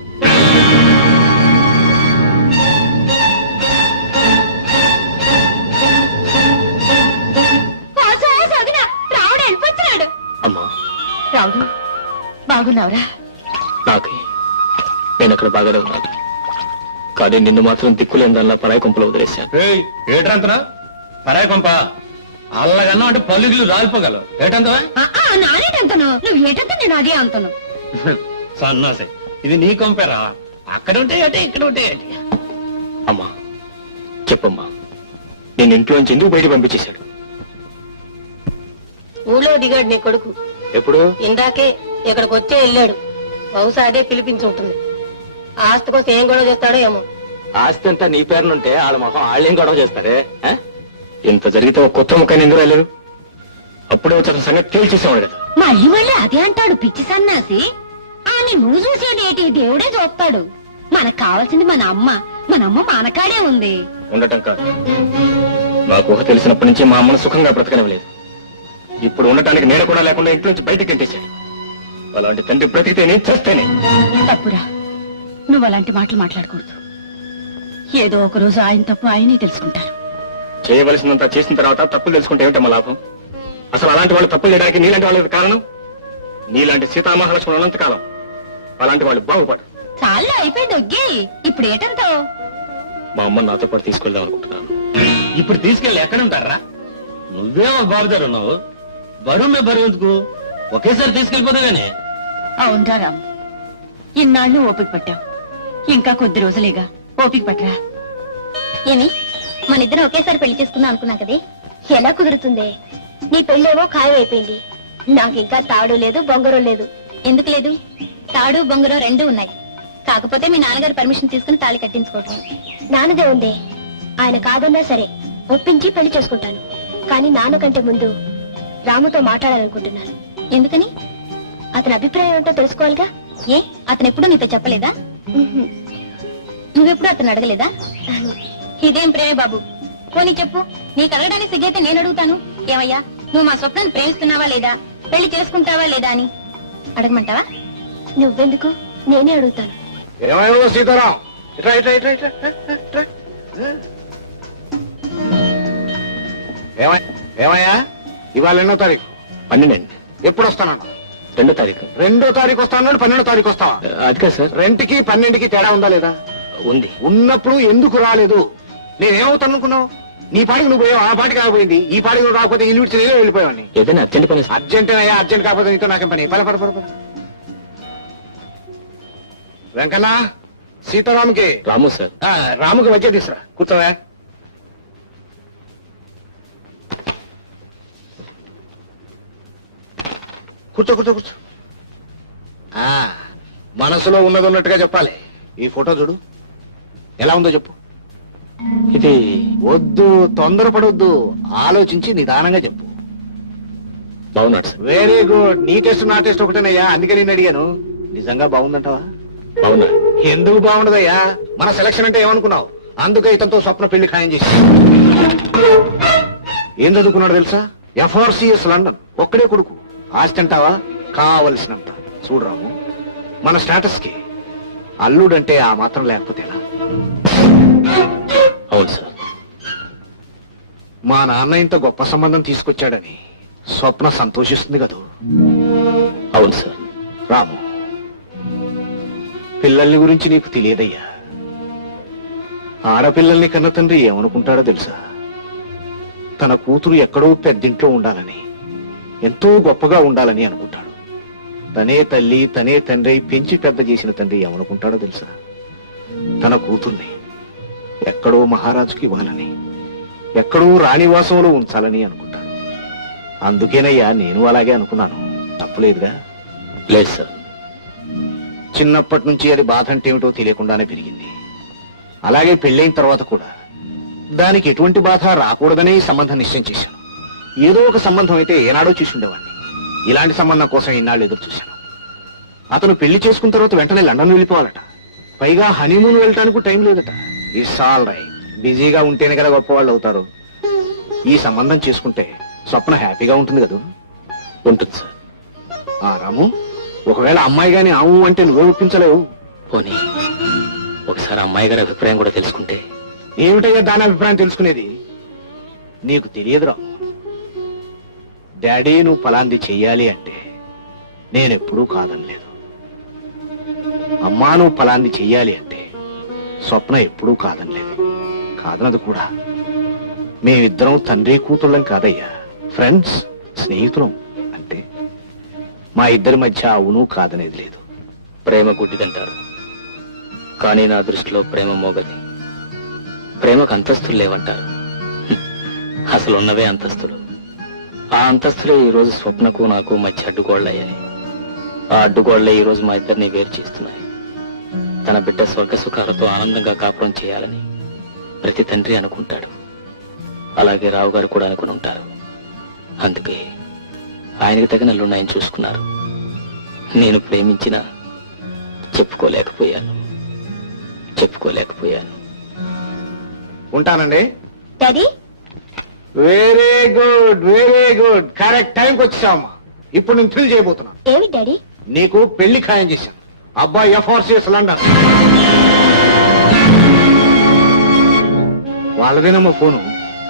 రావుడు వెళ్ళిపోతున్నాడు. అమ్మా, రావుడు, బాగున్నావురా? నాకే నేను అక్కడ బాగానే ఉన్నాను, కానీ నిన్ను మాత్రం దిక్కులేని దానిలా పరాయి కొంపలో వదిలేశాను. ఏట్రంతనా పరాయి కొంప? అల్లగన్నా అంటే పల్లుగులు రాలిపోగలవు. ఏటంతవా? నానేటంతను, నువ్వు ఏటంత నేను అదే అంతను. సన్నాసే, ఇది నీ కొంపేరా. అక్కడ ఉంటే అంటే ఇక్కడ ఉంటే ఏంటి? అమ్మా చెప్పమ్మా, నేను ఇంట్లోంచి ఎందుకు బయట పంపించేశాడు? ఊళ్ళో దిగాడు నీ కొడుకు. ఎప్పుడు? ఇందాకే ఇక్కడికి వచ్చే వెళ్ళాడు. బహుశా అదే పిలిపించి ఉంటుంది. ఆస్తి కోసం ఏం గొడవ చేస్తాడో ఏమో. ఆస్తి అంతా నీ పేరునుంటే వాళ్ళ మొహం వాళ్ళేం గొడవ చేస్తారే? ఆ? ఇంత జరిగితే ఒక కొత్త ముఖాన్ని ఎందుకు రాలేదు? అప్పుడే వచ్చి అతని సంగతి తేల్చేసేవాడు కదా. మళ్ళీ మళ్ళీ అదే అంటాడు పిచ్చి సన్నాసి. అని నువ్వు చూసేదేటి, దేవుడే చూస్తాడు. మనకు కావాల్సింది మన అమ్మ. మన అమ్మ మనకాడే ఉంది. ఉండటం కాదు, నాకు ఊహ తెలిసినప్పటి నుంచి మా అమ్మను సుఖంగా బ్రతకనివ్వలేదు. ఇప్పుడు ఉండటానికి నీడ కూడా లేకుండా ఇంట్లోంచి బయటకు గంటేశాడు. అలాంటి తండ్రి బ్రతికితేనే చేస్తేనే. తప్పురా, నువ్వు అలాంటి మాటలు మాట్లాడకూడదు. ఏదో ఒక రోజు ఆయన తప్పు ఆయనే తెలుసుకుంటారు. చేయవలసినంత చేసిన తర్వాత తప్పులు తెలుసుకుంటే ఏమిటమ్మా లాభం? అసలు అలాంటి వాళ్ళు తప్పులు చేయడానికి నీలాంటి వాళ్ళకి కారణం. నీలాంటి సీతామహాలక్ష్మణులు ఉన్నంత కాలం అలాంటి వాళ్ళు బాగుపడరు. చాలా అయిపోయింది ఒగ్గి. ఇప్పుడు ఏటంతో? మా అమ్మని నాతో పాటు తీసుకెళ్దాం అనుకుంటున్నాను. ఇప్పుడు తీసుకెళ్ళి ఎక్కడ ఉంటారా? నువ్వే ఒక బాబుదారు ఉన్నావు, బరువు మీద బరువు ఎందుకు? ఒకేసారి తీసుకెళ్ళిపోతాగానే. అవునరా రామ్, ఇన్నాళ్ళు ఓపిక పట్టావు, ఇంకా కొద్ది రోజులేగా ఓపిక పట్టరా. ఏమి మన ఇద్దరం ఒకేసారి పెళ్లి చేసుకుందాం అనుకున్నా కదే, ఎలా కుదురుతుందే? నీ పెళ్ళేమో ఖాయం అయిపోయింది. నాకింకా తాడు లేదు, బొంగరం లేదు. ఎందుకు లేదు? తాడు బొంగరం రెండూ ఉన్నాయి. కాకపోతే మీ నాన్నగారు పర్మిషన్ తీసుకుని తాళి కట్టించుకోవటం. నాన్నదే ఉందే, ఆయన కాదన్నా సరే ఒప్పించి పెళ్లి చేసుకుంటాను. కానీ నాన్నకంటే ముందు రాముతో మాట్లాడాలనుకుంటున్నాను. ఎందుకని? అతని అభిప్రాయం ఏంటో తెలుసుకోవాలిగా. ఏ, అతను ఎప్పుడు నీతో చెప్పలేదా? నువ్వెప్పుడు అతను అడగలేదా? ఇదేం ప్రేమ బాబు, పోనీ చెప్పు. నీకు అడగడానికి సిగ్గైతే నేను అడుగుతాను. ఏమయ్యా, నువ్వు మా స్వప్నాన్ని ప్రేమిస్తున్నావా లేదా, పెళ్లి చేసుకుంటావా లేదా అని అడగమంటావా? నువ్వెందుకు, నేనే అడుగుతాను. ఏమైనా సీతారాం, ఇట్రా ఇట్రా ఇట్రా ఇట్రా ఇట్రా. ఏమయ్యా, ఇవాళ ఎన్నో తారీఖు? 12 ఎప్పుడు వస్తానన్నా? 2వ తారీఖు. 2వ తారీఖు వస్తాను, 12వ తారీఖు వస్తావా? అది కాదు సార్. 2కి 12కి తేడా ఉందా లేదా? ఉంది. ఉన్నప్పుడు ఎందుకు రాలేదు? నేనేమవుతాను అనుకున్నావు? నీ పాటికి నువ్వు పోయావు, ఆ పాటికి ఆగిపోయింది. ఈ పాటికి నువ్వు రాకపోతే ఇల్లు విడిచి నేనే వెళ్ళిపోయావని. ఏదైనా అర్జెంట్ పని సార్. అర్జెంట్ అయ్యా, అర్జెంట్ కాకపోతే నీతో నాకేం పని. పద పద పద పద. వెంకన్న, సీతారాముకి రాము సార్. రాముకి వచ్చే తీసురా. కూర్చోవా. కూర్చో కూర్చో కూర్చో. మనసులో ఉన్నది ఉన్నట్టుగా చెప్పాలి. ఈ ఫోటో చూడు, ఎలా ఉందో చెప్పు. ఇది వద్దు, తొందరపడొద్దు, ఆలోచించి నిదానంగా చెప్పు. బాగున్నాడు సార్. Very good. నీ టెస్ట్ నా టెస్ట్ ఒకటేనయ్యా, అందుకే నేను అడిగాను. నిజంగా బాగుందంటావా? బాగున్నాడు. ఎందుకు బాగుండదయ్యా? మన సెలక్షన్ అంటే ఏమనుకున్నావు? అందుకే ఇతనితో స్వప్న పెళ్లి ఖాయం చేసి. ఏం చదువుకున్నాడు తెలుసా? FRCS London. ఒక్కడే కొడుకు. ఆస్తి అంటావా? కావలసినంత. చూడరాము, మన స్టేటస్ కి అల్లుడంటే ఆ మాత్రం లేకపోతే ఎలా? అవును సార్. మా నాన్న ఇంత గొప్ప సంబంధం తీసుకొచ్చాడని స్వప్న సంతోషిస్తుంది కదూ? అవును సార్. రాము, పిల్లల్ని గురించి నీకు తెలియదయ్యా. ఆడపిల్లల్ని కన్న తండ్రి ఏమనుకుంటాడో తెలుసా? తన కూతురు ఎక్కడో పెద్దింట్లో ఉండాలని, ఎంతో గొప్పగా ఉండాలని అనుకుంటాడు. తనే తల్లి, తనే తండ్రి పెంచి పెద్ద చేసిన తండ్రి ఏమనుకుంటాడో తెలుసా? తన కూతుర్ని ఎక్కడో మహారాజుకి ఇవ్వాలని, ఎక్కడో రాణివాసంలో ఉంచాలని అనుకుంటాడు. అందుకేనయ్యా నేను అలాగే అనుకున్నాను. తప్పులేదుగా? లేదు సార్. చిన్నప్పటి నుంచి అది బాధ అంటే ఏమిటో తెలియకుండానే పెరిగింది. అలాగే పెళ్ళైన తర్వాత కూడా దానికి ఎటువంటి బాధ రాకూడదనే ఈ సంబంధం నిశ్చయం చేశాను. ఏదో ఒక సంబంధం అయితే ఏనాడో చూసి ఉండేవాడిని. ఇలాంటి సంబంధం కోసం ఇన్నాళ్ళు ఎదురు చూశాను. అతను పెళ్లి చేసుకున్న తర్వాత వెంటనే లండన్ వెళ్ళిపోవాలట. పైగా హనీమూన్ వెళ్ళటానికి టైం లేదట. It's all right. బిజీగా ఉంటేనే కదా గొప్పవాళ్ళు అవుతారు. ఈ సంబంధం చేసుకుంటే స్వప్న హ్యాపీగా ఉంటుంది కదా? ఉంటుంది సార్. రాము, ఒకవేళ అమ్మాయి గాని ఆవు అంటే నువ్వే ఒప్పించలేవు. పోనీ ఒకసారి అమ్మాయి గారి అభిప్రాయం కూడా తెలుసుకుంటే. ఏమిటయ్యా దాని అభిప్రాయం తెలుసుకునేది? నీకు తెలియదు రాము. డాడీ నువ్వు పలాంది చెయ్యాలి అంటే నేనెప్పుడూ కాదనలేదు. అమ్మా నువ్వు పలాంది చెయ్యాలి అంటే స్వప్న ఎప్పుడూ కాదనలేదు. కాదనదు కూడా. మేమిద్దరం తండ్రి కూతుళ్ళం కాదయ్యా, ఫ్రెండ్స్, స్నేహితులం. అంటే మా ఇద్దరి మధ్య అవును కాదనేది లేదు. ప్రేమ గుడ్డిదంటారు, కానీ నా దృష్టిలో ప్రేమ మోగది. ప్రేమకు అంతస్తులు లేవంటారు. అసలు ఉన్నవే అంతస్తులు. ఆ అంతస్తులే ఈ రోజు స్వప్నకు నాకు మధ్య అడ్డుగోళ్లయ్యాయి. ఆ అడ్డుగోళ్లే ఈ రోజు మా ఇద్దరిని వేరు చేస్తున్నాయి. తన బిడ్డ స్వర్గ సుఖాలతో ఆనందంగా కాపురం చేయాలని ప్రతి తండ్రి అనుకుంటాడు. అలాగే రావు గారు కూడా అనుకుని ఉంటారు. అందుకే ఆయనకి తగిన అల్లుడిని చూసుకున్నారు. నేను ప్రేమించినా చెప్పుకోలేకపోయాను. ఉంటానండి. Daddy, very good, very good. Correct టైంకి వచ్చామా. ఇప్పుడు నేను థ్రిల్ చేయబోతున్నా. ఏమి డాడీ? నీకు పెళ్లి ఖాయం చేశాను. అబ్బాయి FRCS లండన్. వాళ్ళదేనమ్మా ఫోను.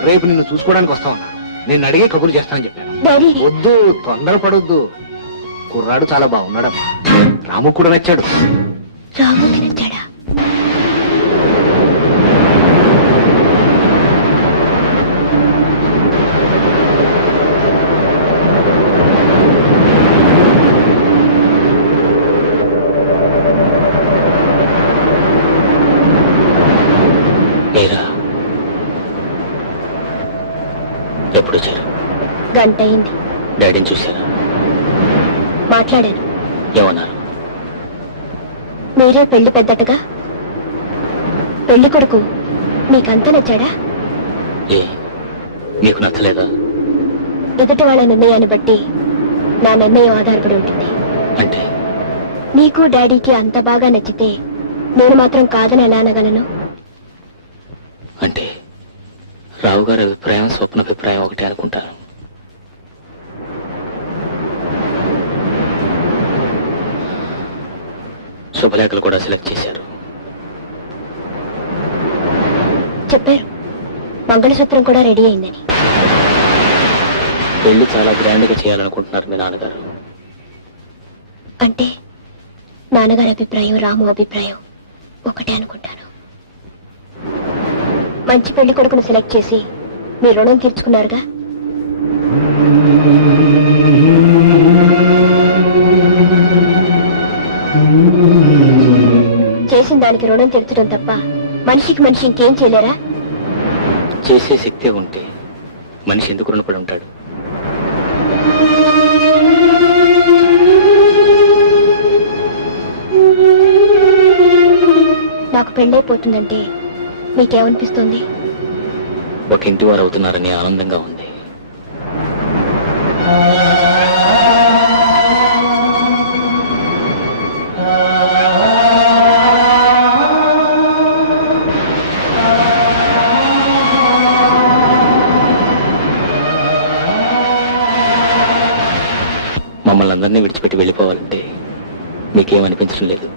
రేపు నిన్ను చూసుకోవడానికి వస్తామన్నారు. నేను అడిగే కబురు చేస్తానని చెప్పాను. డాడీ, వద్దు, తొందరపడొద్దు. కుర్రాడు చాలా బాగున్నాడమ్మా. రాము కూడా నచ్చాడు. రాముకి నచ్చాడా? మీరా ఎప్పుడు వచ్చారు? గంట అయింది. డాడీని చూశారా? మాట్లాడాను. ఏమన్నారు? మీరే పెళ్లి పెద్దటగా. పెళ్లి కొడుకు మీకంతా నచ్చాడా? ఏ మీకు నచ్చలేదా? ఎదుటి వాళ్ళ నిర్ణయాన్ని బట్టి నా నిర్ణయం ఆధారపడి ఉంటుంది. అంటే నీకు డాడీకి అంత బాగా నచ్చితే నేను మాత్రం కాదని ఎలా అనగలను? అంటే రావు గారి అభిప్రాయం స్వప్న అభిప్రాయం ఒకటే అనుకుంటాను. శుభలేఖలు కూడా సెలెక్ట్ చేశారు. చెప్పారు మంగళసూత్రం కూడా రెడీ అయిందని. పెళ్లి చాలా గ్రాండ్ గా చేయాలనుకుంటున్నారు మీ నాన్నగారు. అంటే నాన్నగారి అభిప్రాయం రాము అభిప్రాయం ఒకటే అనుకుంటాను. మంచి పెళ్లి కొడుకును సెలెక్ట్ చేసి మీ రుణం తీర్చుకున్నారుగా. చేసిన దానికి రుణం తీర్చడం తప్ప మనిషికి మనిషి ఇంకేం చేయలేరా? చేసే శక్తే ఉంటే మనిషి ఎందుకు రుణపడి ఉంటాడు? నాకు పెళ్ళైపోతుందంటే మీకేమనిపిస్తోంది? ఒక ఇంటి వారు అవుతున్నారని ఆనందంగా ఉంది. మమ్మల్ని అందరినీ విడిచిపెట్టి వెళ్ళిపోవాలంటే మీకేమనిపించడం లేదు?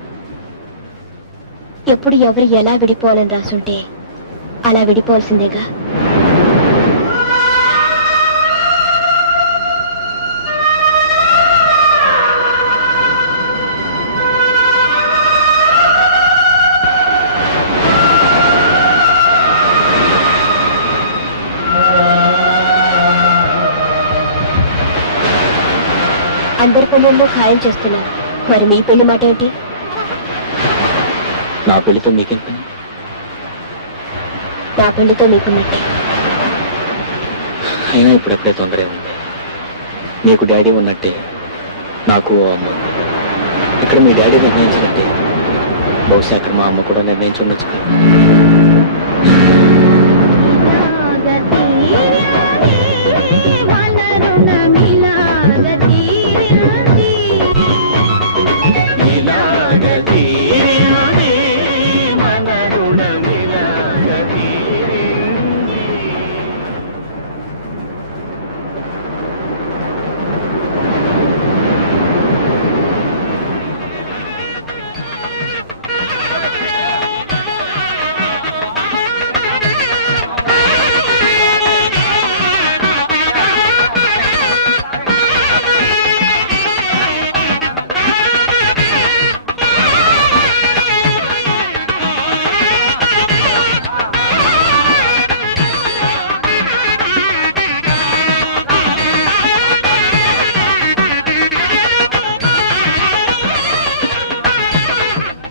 ఎప్పుడు ఎవరు ఎలా విడిపోవాలని రాసుంటే అలా విడిపోవాల్సిందేగా. అందరి పెళ్ళిళ్ళు ఖాయం చేస్తున్నారు, మరి మీ పెళ్లి మాట ఏంటి? నా పెళ్లితో మీకేం పని? నా పెళ్లితో మీకున్నట్టే. అయినా ఇప్పుడెప్పుడే తొందరే ఉంది. నీకు డాడీ ఉన్నట్టే నాకు ఓ అమ్మ ఉంది. ఇక్కడ మీ డాడీ నిర్ణయించినట్టే బహుశా అక్కడ మా అమ్మ కూడా నిర్ణయించి ఉండొచ్చు కదా.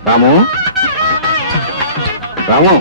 రాము, రాము,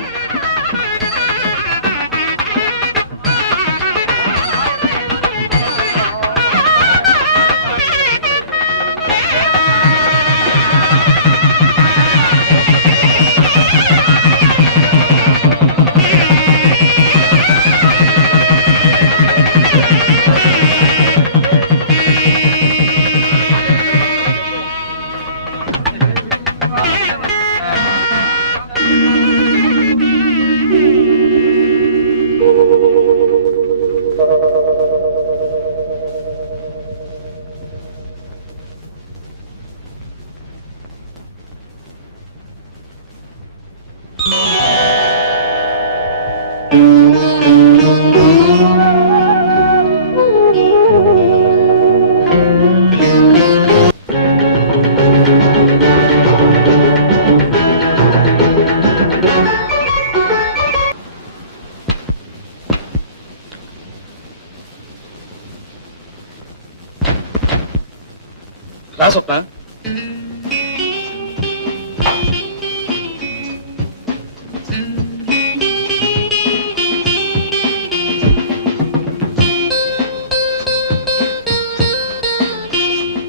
రా స్వప్న.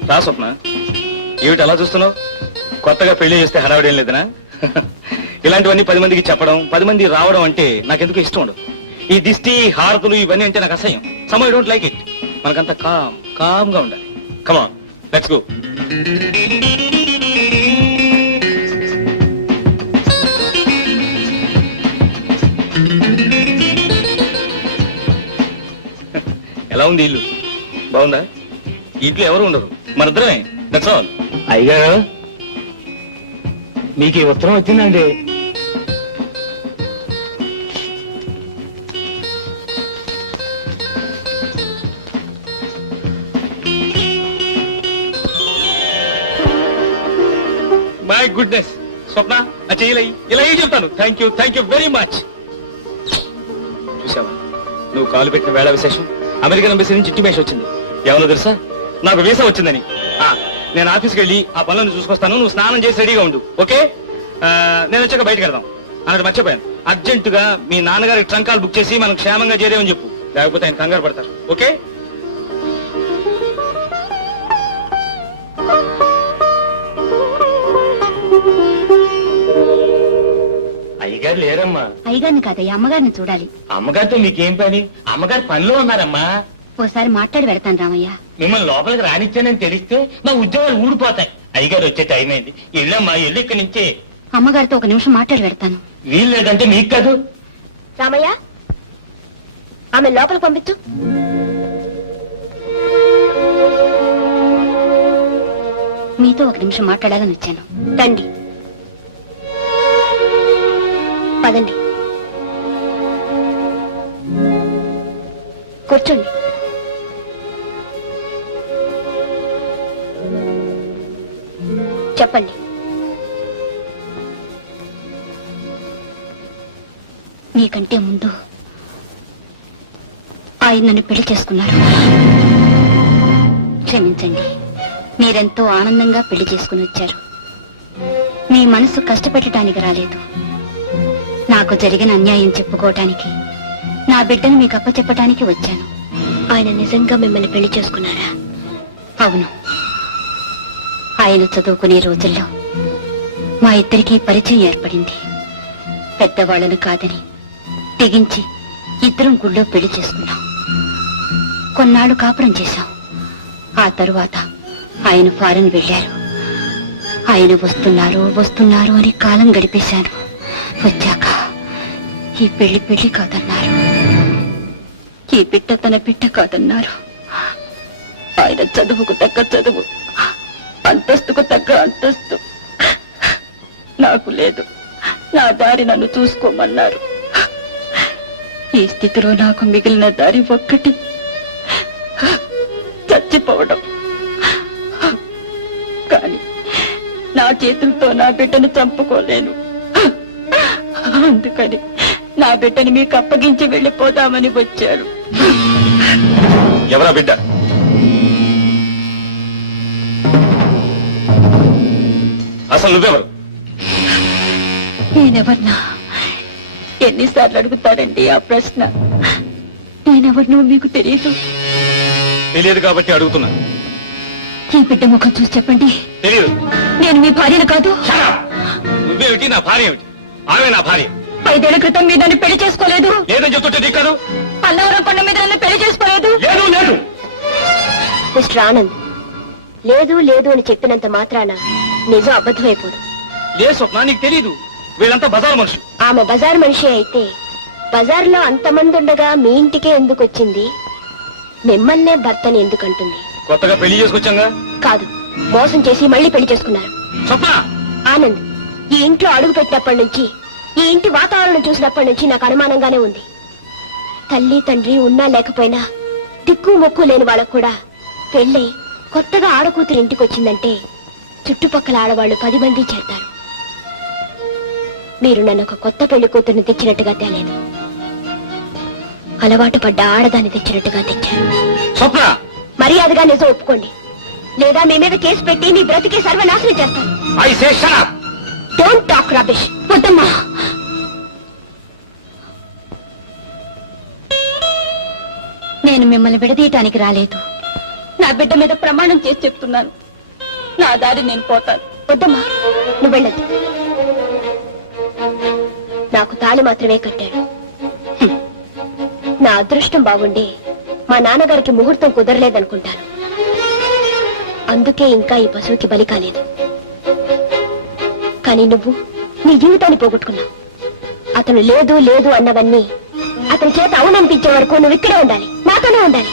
రా స్వప్న, ఏమిటి అలా చూస్తున్నావు? కొత్తగా పెళ్లి చేస్తే హడావిడేం లేదనా? ఇలాంటివన్నీ 10 మందికి చెప్పడం, 10 మంది రావడం అంటే నాకెందుకు ఇష్టం ఉండదు. ఈ దిష్టి హారతులు ఇవన్నీ అంటే నాకు అసహ్యం. Some I don't like it. మనకంతా కామ్ గా ఉండాలి. Come on, let's go. ఎలా ఉంది ఇల్లు? బాగుందా? ఇంట్లో ఎవరు ఉండరు, మనిద్దరమే. That's all. అయ్యగారు, మీకు ఈ ఉత్తరం వచ్చిందండి. మై గుడ్నెస్ స్వప్న, ఇలా చెప్తాను. Thank you very much. చూసావా, నువ్వు కాలు పెట్టిన వేళ విశేషం అమెరికన్ ఎంబసీ నుంచి ఇంటిమేషన్ వచ్చింది. ఏమన్నా తెలుసా? నాకు వీసా వచ్చిందని. నేను ఆఫీస్కి వెళ్ళి ఆ పనులను చూసుకొస్తాను. నువ్వు స్నానం చేసి రెడీగా ఉండు. ఓకే? నేను వచ్చాక బయటకు వెళ్దాం అన్నట్టు మర్చిపోయాను. అర్జెంటుగా మీ నాన్నగారికి ట్రంకాలు బుక్ చేసి మనం క్షేమంగా చేరేమని చెప్పు. లేకపోతే ఆయన కంగారు పడతారు. ఓకే? అయ్యగారు లేరమ్మా. అయ్యగారిని కాదయ్య, అమ్మగారిని చూడాలి. అమ్మగారితో మీకేం పని? అమ్మగారు పనిలో ఉన్నారమ్మా. ఓసారి మాట్లాడి వెళ్తాను రామయ్య. మిమ్మల్ని లోపలికి రానిచ్చానని తెలిస్తే మా ఉద్యోగాలు ఊడిపోతాయి. అయ్యగారు వచ్చే టైం అయింది. వెళ్ళమ్మా, వెళ్ళి ఇక్కడి నుంచే. అమ్మగారితో ఒక నిమిషం మాట్లాడి వెళ్తాను. వీలు లేదంటే మీకు కాదు. రామయ్య, ఆమె లోపలికి పంపించు. మీతో ఒక నిమిషం మాట్లాడాలని వచ్చాను. రండి, పదండి, కూర్చోండి. చెప్పండి. మీకంటే ముందు ఆయన నన్ను పెళ్లి చేసుకున్నారు. క్షమించండి, మీరెంతో ఆనందంగా పెళ్లి చేసుకుని వచ్చారు. మీ మనసు కష్టపెట్టడానికి రాలేదు. నాకు జరిగిన అన్యాయం చెప్పుకోవటానికి, నా బిడ్డను మీకు అప్పచెప్పటానికి వచ్చాను. ఆయన నిజంగా మిమ్మల్ని పెళ్లి చేసుకున్నారా? అవును. ఆయన చదువుకునే రోజుల్లో మా ఇద్దరికీ పరిచయం ఏర్పడింది. పెద్దవాళ్ళను కాదని తెగించి ఇద్దరం గుళ్ళో పెళ్లి చేసుకున్నాం. కొన్నాళ్ళు కాపురం చేశాం. ఆ తరువాత ఆయన ఫారెన్ వెళ్ళారు. ఆయన వస్తున్నారు అని కాలం గడిపేశాను. వచ్చాక ఈ పెళ్లి కాదన్నారు. ఈ బిడ్డ తన బిడ్డ కాదన్నారు. ఆయన చదువుకు తగ్గ చదువు, అంతస్తుకు తగ్గ అంతస్తు నాకు లేదు. నా దారి నన్ను చూసుకోమన్నారు. ఈ స్థితిలో నాకు మిగిలిన దారి ఒక్కటి, చచ్చిపోవడం. కానీ నా చేతులతో నా బిడ్డను చంపుకోలేను. అందుకని నా బిడ్డని మీకు అప్పగించి వెళ్ళిపోదామని వచ్చారు. ఎవరా బిడ్డ? అసలు నువ్వెవరు? నేనెవర్నా? ఎన్నిసార్లు అడుగుతారండి ఆ ప్రశ్న? నేనెవరినో మీకు తెలియదు. తెలియదు కాబట్టి అడుగుతున్నా. ఈ బిడ్డ ముఖం చూసి చెప్పండి. తెలియదు. నేను మీ భార్యను కాదు. నువ్వేమిటి, నా భార్య ఏమిటి? ఆమె నా భార్య. 5 ఏళ్ల క్రితం మీరు నన్ను పెళ్లి చేసుకోలేదు. లేదని చెప్తుంటే నీకు కాదు. పల్లవరం కొండ మీద నన్ను పెళ్లి చేసుకోలేదు. లేదు. మిస్టర్ ఆనంద్, లేదు అని చెప్పినంత మాత్రాన నిజం అబద్ధమైపోదు. లే స్వప్న, నీకు తెలీదు. వీళ్ళంతా బజారు మనుషులు. ఆమె బజార్ మనిషి అయితే బజార్లో అంతమంది ఉండగా మీ ఇంటికే ఎందుకు వచ్చింది? మిమ్మల్నే భర్తని ఎందుకంటుంది? కొత్తగా పెళ్లి చేసుకొచ్చాంగా. కాదు, మోసం చేసి మళ్ళీ పెళ్లి చేసుకున్నారు. స్వప్న! ఆనంద్, ఈ ఇంట్లో అడుగు పెట్టినప్పటి నుంచి, ఈ ఇంటి వాతావరణం చూసినప్పటి నుంచి నాకు అనుమానంగానే ఉంది. తల్లి తండ్రి ఉన్నా లేకపోయినా దిక్కు మొక్కు లేని వాళ్ళకు కూడా పెళ్ళై కొత్తగా ఆడకూతురు ఇంటికి వచ్చిందంటే చుట్టుపక్కల ఆడవాళ్లు 10 మంది చేరతారు. మీరు నన్ను ఒక కొత్త పెళ్లి కూతుర్ని తెచ్చినట్టుగా తేలేదు, అలవాటు పడ్డ ఆడదాన్ని తెచ్చినట్టుగా తెచ్చారు. స్వప్న! మర్యాదగా నిజం ఒప్పుకోండి, లేదా మీ మీద కేసు పెట్టి మీ బ్రతికి సర్వనాశనం చేస్తాను. I say shut up. Don't talk rubbish. వద్దమ్మా. నేను మిమ్మల్ని విడదీయటానికి రాలేదు. నా బిడ్డ మీద ప్రమాణం చేసి చెప్తున్నాను, నా దారి నేను పోతాను. వద్దమ్మా, నువ్వు వెళ్ళదు. నాకు తాళి మాత్రమే కట్టాడు. నా అదృష్టం బాగుండి మా నాన్నగారికి ముహూర్తం కుదరలేదనుకుంటాను. అందుకే ఇంకా ఈ పశువుకి బలి కాలేదు. కానీ నువ్వు నీ జీవితాన్ని పోగొట్టుకున్నావు. అతను లేదు అన్నవన్నీ అతని చేత అవుననిపించే వరకు నువ్వు ఇక్కడే ఉండాలి, నాతోనే ఉండాలి.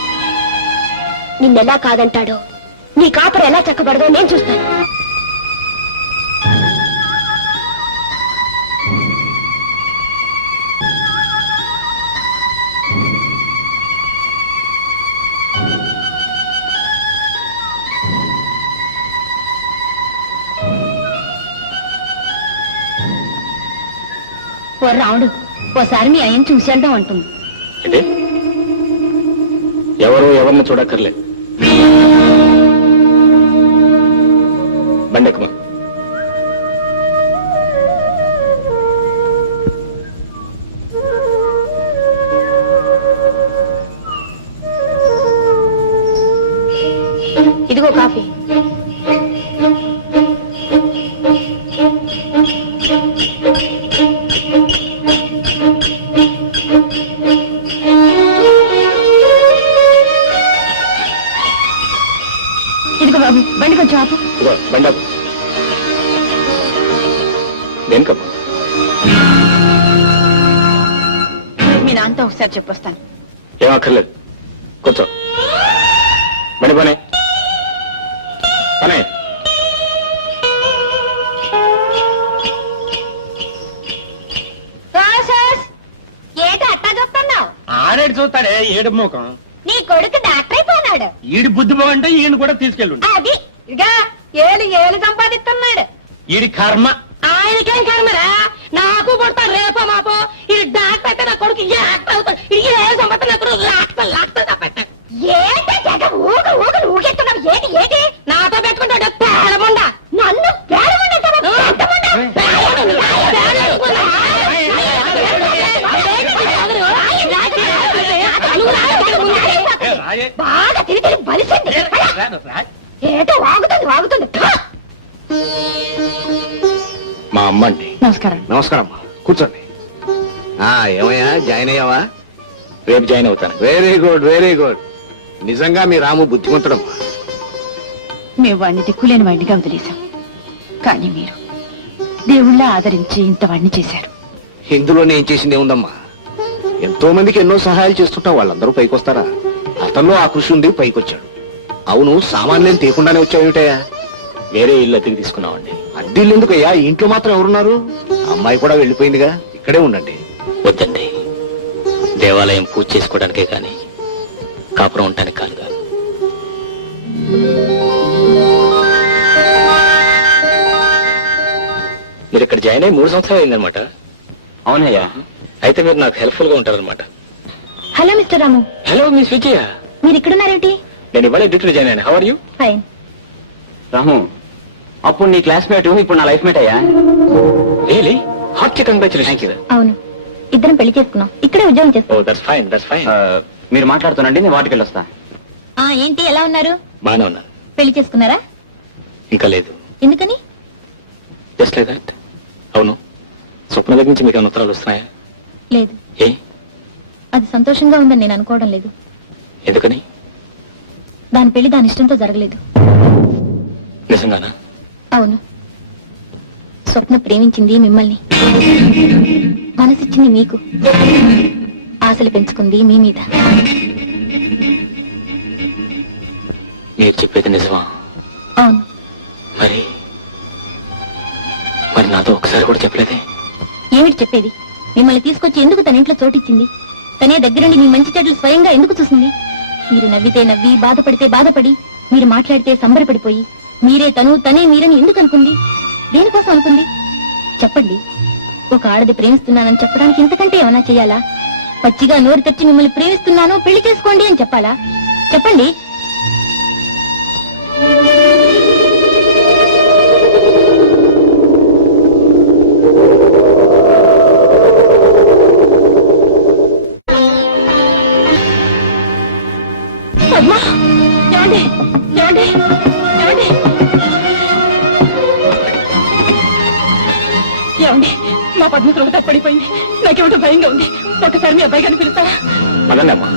నిన్నెలా కాదంటాడో, నీ కాపురం ఎలా చక్కబడదో నేను చూస్తాను. ఓ రావుడు, ఓసారి మీ అయ్యని చూసేద్దాం అంటుంది. ఏంటి? ఎవరు ఎవరిని చూడక్కర్లేదు. బండెక్కమా. ఇదిగో కాఫీ. ఇదిగో బాబు, బండి కొంచెం ఆపు. ఇదిగో బండాపు. దేనికమ్మా? మీ నాన్నతో ఒకసారి చెప్పొస్తాను. ఏం అక్కర్లేదు, కూర్చో. బండి పనే పనే. ఏటో అట్టా చూస్తున్నావు? ఆడేడు చూస్తాడే ఏడు మోకం. నీ కొడుకు డాక్టర్ అయిపోయినాడు. ఈడి బుద్ధి బాగుంటే ఈయన కూడా తీసుకెళ్ళండి. అది ఇదిగా ఏలు సంపాదిస్తున్నాడు. ఈడి కర్మ. ఆయనకేం కర్మరా, నాకు పుడతాడు రేపో మాపో. ఇది డాక్టర్ అయితే నా కొడుకు యాక్టర్ అవుతాడు. ఇది ఏ సంపత్తి నా కొడుకు లాక్తాడు తప్పెట్టాడు. ఏంటి జగ ఊగెత్తున్నావు? ఏంటి నాతో పెట్టుకుంటాడు పేడముండ. నన్ను పేడమంటావా? బాగా తిరిగి బలిసింది. ఏటో వాగుతుంది. మా అమ్మ అండి. నమస్కారం. నమస్కారం అమ్మా, కూర్చోండి. ఏమయ్యా, జాయిన్ అయ్యావా? రేపు జాయిన్ అవుతాను. Very good. నిజంగా మీ రాము బుద్ధిమంతుడమ్మా. మేము వాడిని దిక్కులేని వాడినిగా వదిలేశాం. కానీ మీరు దేవుళ్ళ ఆదరించి ఇంత వాడిని చేశారు. ఇందులో నేను చేసింది ఏముందమ్మా? ఎంతో మందికి ఎన్నో సహాయాలు చేస్తుంటా, వాళ్ళందరూ పైకొస్తారా? అతనిలో ఆ కృషి ఉంది, పైకొచ్చాడు. అవును, సామాన్లేం తీయకుండానే వచ్చావుటయ్యా? వేరే ఇల్లు అద్దెకి తీసుకున్నామండి. అడ్డీళ్ళు ఎందుకయ్యా? ఇంట్లో మాత్రం ఎవరున్నారు? అమ్మాయి కూడా వెళ్ళిపోయిందిగా, ఇక్కడే ఉండండి. వద్దండి, దేవాలయం పూజ చేసుకోవడానికే కానీ కాపురం ఉండటానికి కాదుగా. మీరు ఇక్కడ జాయిన్ అయ్యి 3 సంవత్సరాలు అయిందనమాట. అవునయ్యా. అయితే మీరు నాకు హెల్ప్ఫుల్ గా ఉంటారనమాట. Hello mister Ramu, hello miss Vijaya. మీరు ఇక్కడున్నారేమిటి? నేను ఇవాళ డ్యూటీలో జాయిన్ అయ్యాను. How are you? Fine. Ramu, అప్పుడు నీ క్లాస్మేట్, ఇప్పుడు నా లైఫ్ మేట్ అయ్యా. రియలీ? Heart congratulations. అవును, ఇద్దరం పెళ్లి చేసుకున్నాం. ఇక్కడే ఉద్యోగం ఓ చేస్తాం. That's fine, that's fine. మీరు మాట్లాడుతానండి, నేను వాటికి వెళ్ళొస్తా. ఏంటి, ఎలా ఉన్నారు? బాగానే ఉన్నాను. పెళ్లి చేసుకున్నారా? ఇంకా లేదు. ఎందుకని? Just like that. అవును, స్వప్న దగ్గర నుంచి మీకు ఏమైనా ఉత్తరాలు వస్తున్నాయా? లేదు. ఏ? అది సంతోషంగా ఉందని నేను అనుకోవడం లేదు. ఎందుకని? దాని పెళ్లి దాని ఇష్టంతో జరగలేదు. నిజంగానా? అవును, స్వప్న ప్రేమించింది మిమ్మల్ని, మనసిచ్చింది మీకు, ఆశలు పెంచుకుంది మీ మీద. మీరు చెప్పేది నిజమా? అవును. మరి మరి నాతో ఒకసారి కూడా చెప్పలేదే? ఏమిటి చెప్పేది? మిమ్మల్ని తీసుకొచ్చి ఎందుకు తన ఇంట్లో చోటిచ్చింది? తనే దగ్గరుండి మీ మంచి చెడ్డలు స్వయంగా ఎందుకు చూసింది? మీరు నవ్వితే నవ్వి, బాధపడితే బాధపడి, మీరు మాట్లాడితే సంబరపడిపోయి, మీరే తను, తనే మీరని ఎందుకు అనుకుంది? దేనికోసం అనుకుంది? చెప్పండి. ఒక ఆడది ప్రేమిస్తున్నానని చెప్పడానికి ఇంతకంటే ఏమైనా చేయాలా? పచ్చిగా నోరు తెచ్చి మిమ్మల్ని ప్రేమిస్తున్నాను, పెళ్లి చేసుకోండి అని చెప్పాలా? చెప్పండి. పద్మా, ఏమండి? ఏమండి? ఏమండి? ఏమండి, మా పద్మ త్రోట పడిపోయింది. నాకేమిటో భయంగా ఉంది. ఒకసారి మీ అబ్బాయి గారిని పిలుస్తారా? మదండి అమ్మా.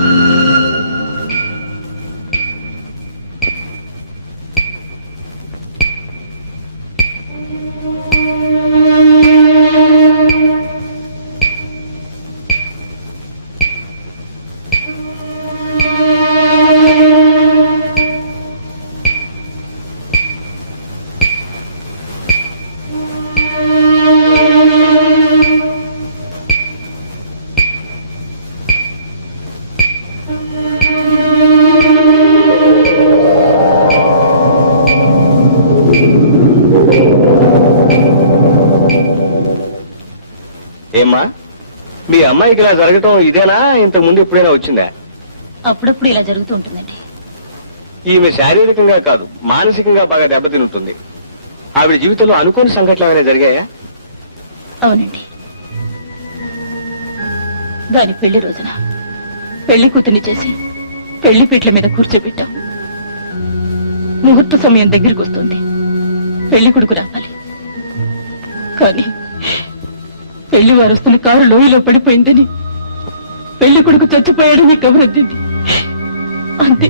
ఏమ్మా, మీ అమ్మాయికి ఇలా జరగటం ఇదేనా? ఇంతకు ముందు ఎప్పుడైనా వచ్చిందా? అప్పుడప్పుడు ఇలా జరుగుతూ ఉంటుందండి. ఈమె శారీరకంగా కాదు మానసికంగా బాగా దెబ్బతిని ఉంటుంది. ఆవిడ జీవితంలో అనుకోని సంఘటనలు ఏమైనా జరిగాయా? అవునండి. దాని పెళ్లి రోజున పెళ్లి కూతుర్ని చేసి పెళ్లి పీటల మీద కూర్చోబెట్టాం. ముహూర్త సమయం దగ్గరికి వస్తుంది. పెళ్లి కొడుకు రావాలి. కానీ పెళ్లి వారు వస్తున్న కారు లోయలో పడిపోయిందని, పెళ్లి కొడుకు చచ్చిపోయాడని కబురొద్దింది. అంతే.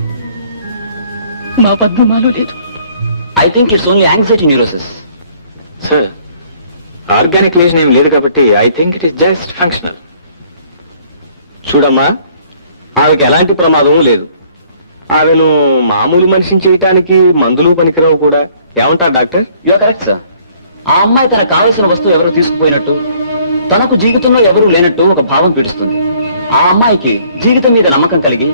మా పద్మమాలో లేదు. I think it's only anxiety neurosis. Sir, organic lesion ఏం లేదు కాబట్టి I think it is just functional. చూడమ్మా, ఆమెకి ఎలాంటి ప్రమాదం లేదు. ఆమెను మామూలు మనిషిని చేయటానికి మందులు పనికిరావు కూడా. ఏమంటారు doctor? You are correct sir. ఆ అమ్మాయి తనకు కావలసిన వస్తువు ఎవరు తీసుకుపోయినట్టు, తనకు జీవితంలో ఎవరూ లేనట్టు ఒక భావం పీడిస్తుంది. ఆ అమ్మాయికి జీవితం మీద నమ్మకం కలిగి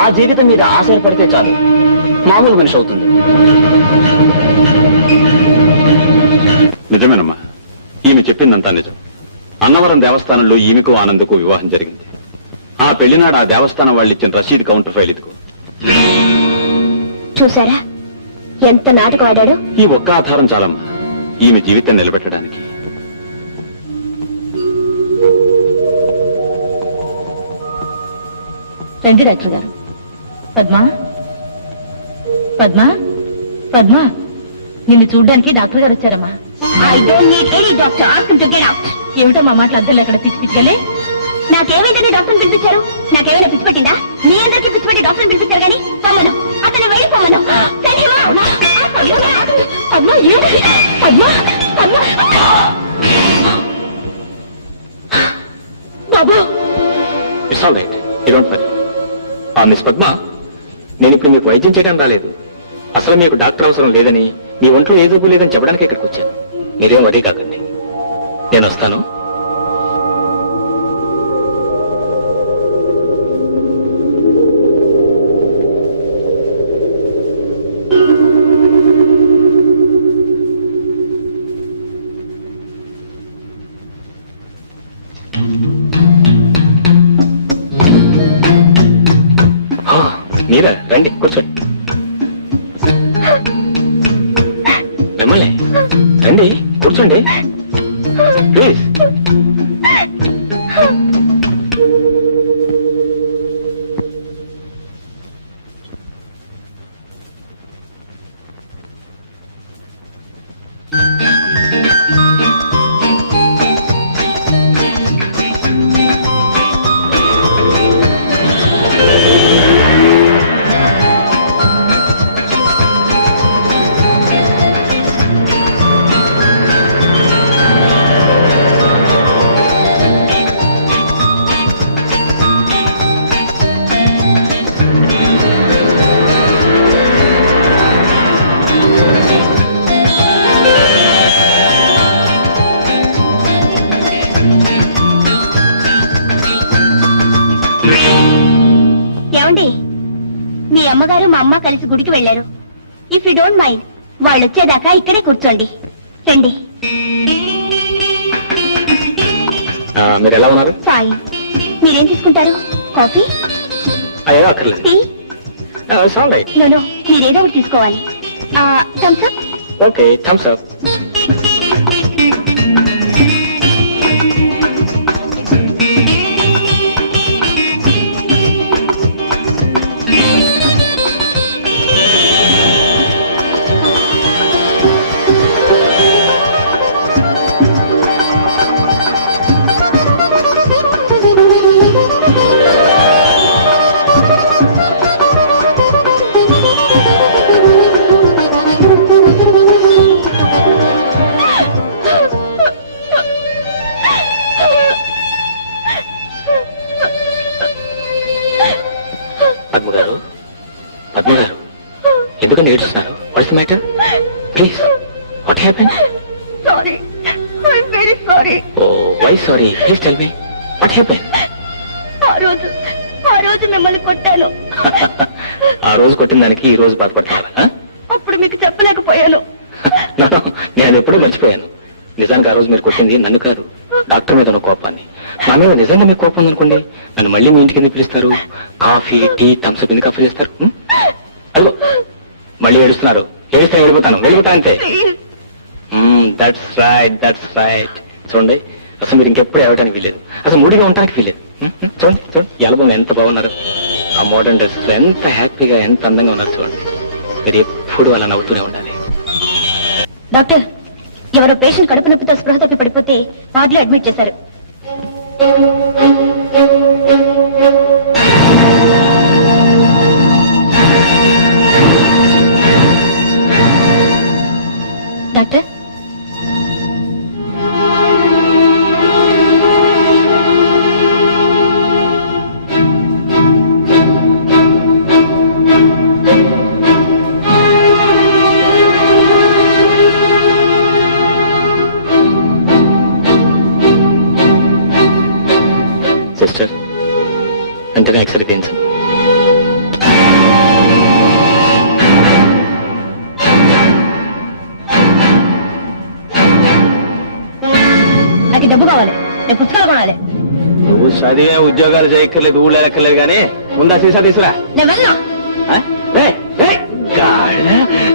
ఆ జీవితం మీద ఆశపడితే చాలు, మామూలు మనిషి అవుతుంది. నిజమేనమ్మా, ఈమె చెప్పిందంతా నిజం. అన్నవరం దేవస్థానంలో ఈమెకు ఆనందకు వివాహం జరిగింది. ఆ పెళ్లినాడు ఆ దేవస్థానం వాళ్ళు ఇచ్చిన రసీదు కౌంటర్ ఫైల్ ఇదిగో. చూసారా ఎంత నాటకం ఆడాడు? ఈ ఒక్క ఆధారం చాలమ్మా ఈమె జీవితం నిలబెట్టడానికి. రండి డాక్టర్ గారు. పద్మా, పద్మా, పద్మా, నిన్ను చూడ్డానికి డాక్టర్ గారు వచ్చారమ్మా. I don't need any doctor. Ask him to get out. ఏమిటో మా మాటలు అద్దెలు ఎక్కడ పిచ్చి పిచ్చిగలే? నాకేమైందని డాక్టర్ని పిలిపించారు? నాకేమైనా పిచ్చి పెట్టిందా? మీ అందరికీ పిచ్చి పెట్టి డాక్టర్ని పిలిపించారు కానీ పొమ్మను, అతను వెళ్ళి పొమ్మను. పద్మా, ఏంటి? పద్మా, పద్మా, బాబు. It's all right, you don't worry. Miss Padma, నేను ఇప్పుడు మీకు వైద్యం చేయడానికి రాలేదు. అసలు మీకు డాక్టర్ అవసరం లేదని, మీ ఒంట్లో ఏ జబ్బు లేదని చెప్పడానికి ఇక్కడికి వచ్చాను. మీరేం వరీ కాకండి, నేను వస్తాను. మీరా, రండి కూర్చోండి. మిమ్మల్ని రండి కూర్చోండి ప్లీజ్. మీ అమ్మగారు మా అమ్మ కలిసి గుడికి వెళ్లారు. ఇఫ్ యూ డోంట్ మైండ్ వాళ్ళు వచ్చేదాకా ఇక్కడే కూర్చోండి. రండి. మీరు ఎలా ఉన్నారు? ఫైన్. మీరేం తీసుకుంటారు? కాఫీ, అయ్యో అక్కర్లేదు. టీ? All right. నో, మీరేదో ఒకటి తీసుకోవాలి. Thums up? Okay, Thums up. పద్మగారు, పద్మగారు, ఎందుకని ఏడుస్తున్నారు? What's the matter? Please, what happen? Sorry, I'm very sorry. Oh, why sorry? Please tell me what happen. ఆ రోజు మిమ్మల్ని కొట్టాను. ఆ రోజు కొట్టిన దానికి ఈ రోజు బాధపడతారా? అప్పుడు మీకు చెప్పలేకపోయాను. నేను ఎప్పుడూ మర్చిపోయాను. నిజానికి ఆ రోజు మీరు కొట్టింది నన్ను కాదు, డాక్టర్ మీద ఉన్న కోపాన్ని. నా మీద నిజంగా మీకు కోపం ఉందనుకోండి, నన్ను మళ్ళీ మీ ఇంటికి ఎందుకు పిలుస్తారు? కాఫీ, టీ, థమ్స్అప్ ఎందుకు ఆఫర్ చేస్తారు? అదిగో మళ్ళీ ఏడుస్తున్నారు. ఏడిస్తే వెళ్ళిపోతాను అంతే. That's right. చూడండి, అసలు మీరు ఇంకెప్పుడు ఏడటానికి వీలేదు, అసలు మూడిగా ఉండటానికి వీలేదు. చూడండి ఈ ఆల్బమ్ ఎంత బాగున్నారు, ఆ మోడర్న్ డ్రెస్ లో ఎంత హ్యాపీగా, ఎంత అందంగా ఉన్నారు. చూడండి, మీరు ఎప్పుడు అలా నవ్వుతూనే ఉండాలి. డాక్టర్, ఎవరో పేషెంట్ కడుపు నొప్పితో స్పృహ తప్పి పడిపోతే వార్డులో అడ్మిట్ చేశారు. డాక్టర్, సిస్టర్, వెంటనే ఎక్స్రే తీయించండి. నాకు డబ్బు కావాలి, నేను పుస్తకాలు కొనాలి. నువ్వు చదివే ఉద్యోగాలు చేయక్కర్లేదు, ఊళ్ళో ఎక్కర్లేదు, కానీ ముందా సీసా తీసుకురా. నేను వెళ్ళను.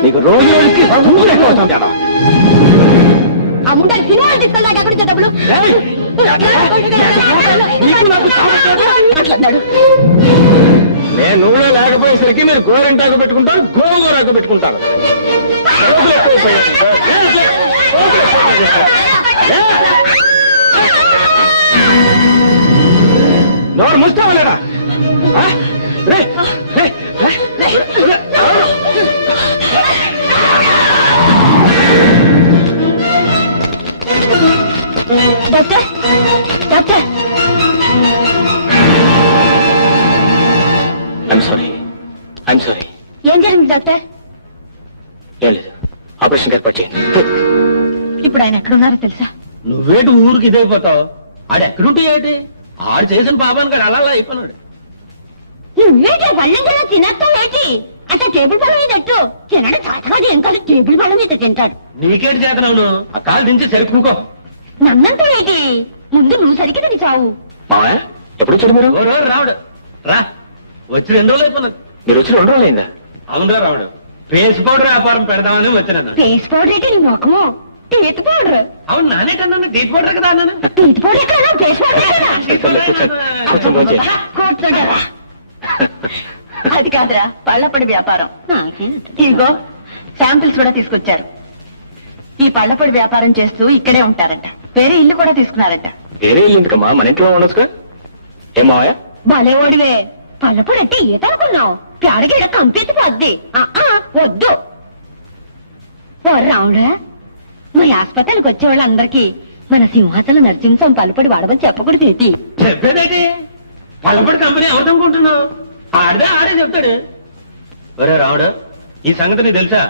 నీకు రోజు రోజుకి ఊరు ఎక్కువ అవుతుంది. ఆ ముండలు సినిమాలు తీసుకెళ్ళాక ఎక్కడి నుంచి డబ్బులు మాట్లాడినాడు. నేను ఊళ్ళో లేకపోయేసరికి మీరు గోరింటాకు పెట్టుకుంటారు, గోంగూరాకు పెట్టుకుంటారు. రోజులు ఎక్కువైపోయాయి. నోరు ముస్తావా లేదా? Doctor, doctor, I'm sorry. ఏం జరిగింది డాక్టర్? ఏం లేదు, ఆపరేషన్ ఏర్పాటు చేయండి. ఇప్పుడు ఆయన ఎక్కడున్నారో తెలుసా? నువ్వేటి ఊరికి ఇదైపోతావు? ఆడెక్కడుంటే ఏంటి? ఆడు చేసిన పాపానికి అలా అయిపోయినాడు. నువ్వేటి పళ్ళెంలో తినస్తావేటి? అంటే టేబుల్ పళ్ళ మీద ఎట్టు తినడం చాతకాదు, ఏం కాదు టేబుల్ పళ్ళ మీద తింటాడు. నీకేటి చేతనవును? ఆ కాలు దించి సరికూకో. నన్నంతా ఏంటి? ముందు నువ్వు సరికి తిని చావు. మావయ్య, ఎప్పుడు వచ్చాడు మీరు? ఓ రోజు రావుడు రా, వచ్చి 2 రోజులు అయిపోయినది. మీరు వచ్చి 2 రోజులు అయిందా? అవునురా రావుడు, పేస్ పౌడర్ వ్యాపారం పెడదామని వచ్చినాను. ఫేస్ పౌడర్ ఏంటి నీ ముఖము? Teeth powder. అవును, నానేటన్నాను టీత్ పౌడర్ కదా అన్నాను. టీత్ పౌడర్ ఎక్కడ? ఫేస్ పౌడర్ ఎక్కడ? కూర్చోండి. కూర్చుంటారా? అది కాదురా, పళ్ళపొడి వ్యాపారం. ఇదిగో శాంపిల్స్ కూడా తీసుకొచ్చారు. ఈ పళ్ళపొడి వ్యాపారం చేస్తూ ఇక్కడే ఉంటారంట. వేరే ఇల్లు కూడా తీసుకున్నారంట. వేరే ఇల్లు ఎందుకమ్మా, మన ఇంట్లో ఉండొచ్చుగా. ఏం మావయ్య? భలేవాడివే. పళ్ళపొడి అంటే ఈత అనుకున్నావు? పేడగీడ కంపెత్తిపోద్ది. వద్దు. ఓ రావుడా, మరి ఆసుపత్రికి వచ్చే వాళ్ళందరికీ మన సింహాచలం నరసింహం పళ్ళపొడి వాడమని చెప్పకూడదు ఏంటి? చెప్పేదేటి? పళ్ళపొడి కంపెనీ ఎవరిదనుకుంటున్నావు? ఆడే చెప్తాడు. ఒరే రావుడు, ఈ సంగతి నీకు తెలుసా?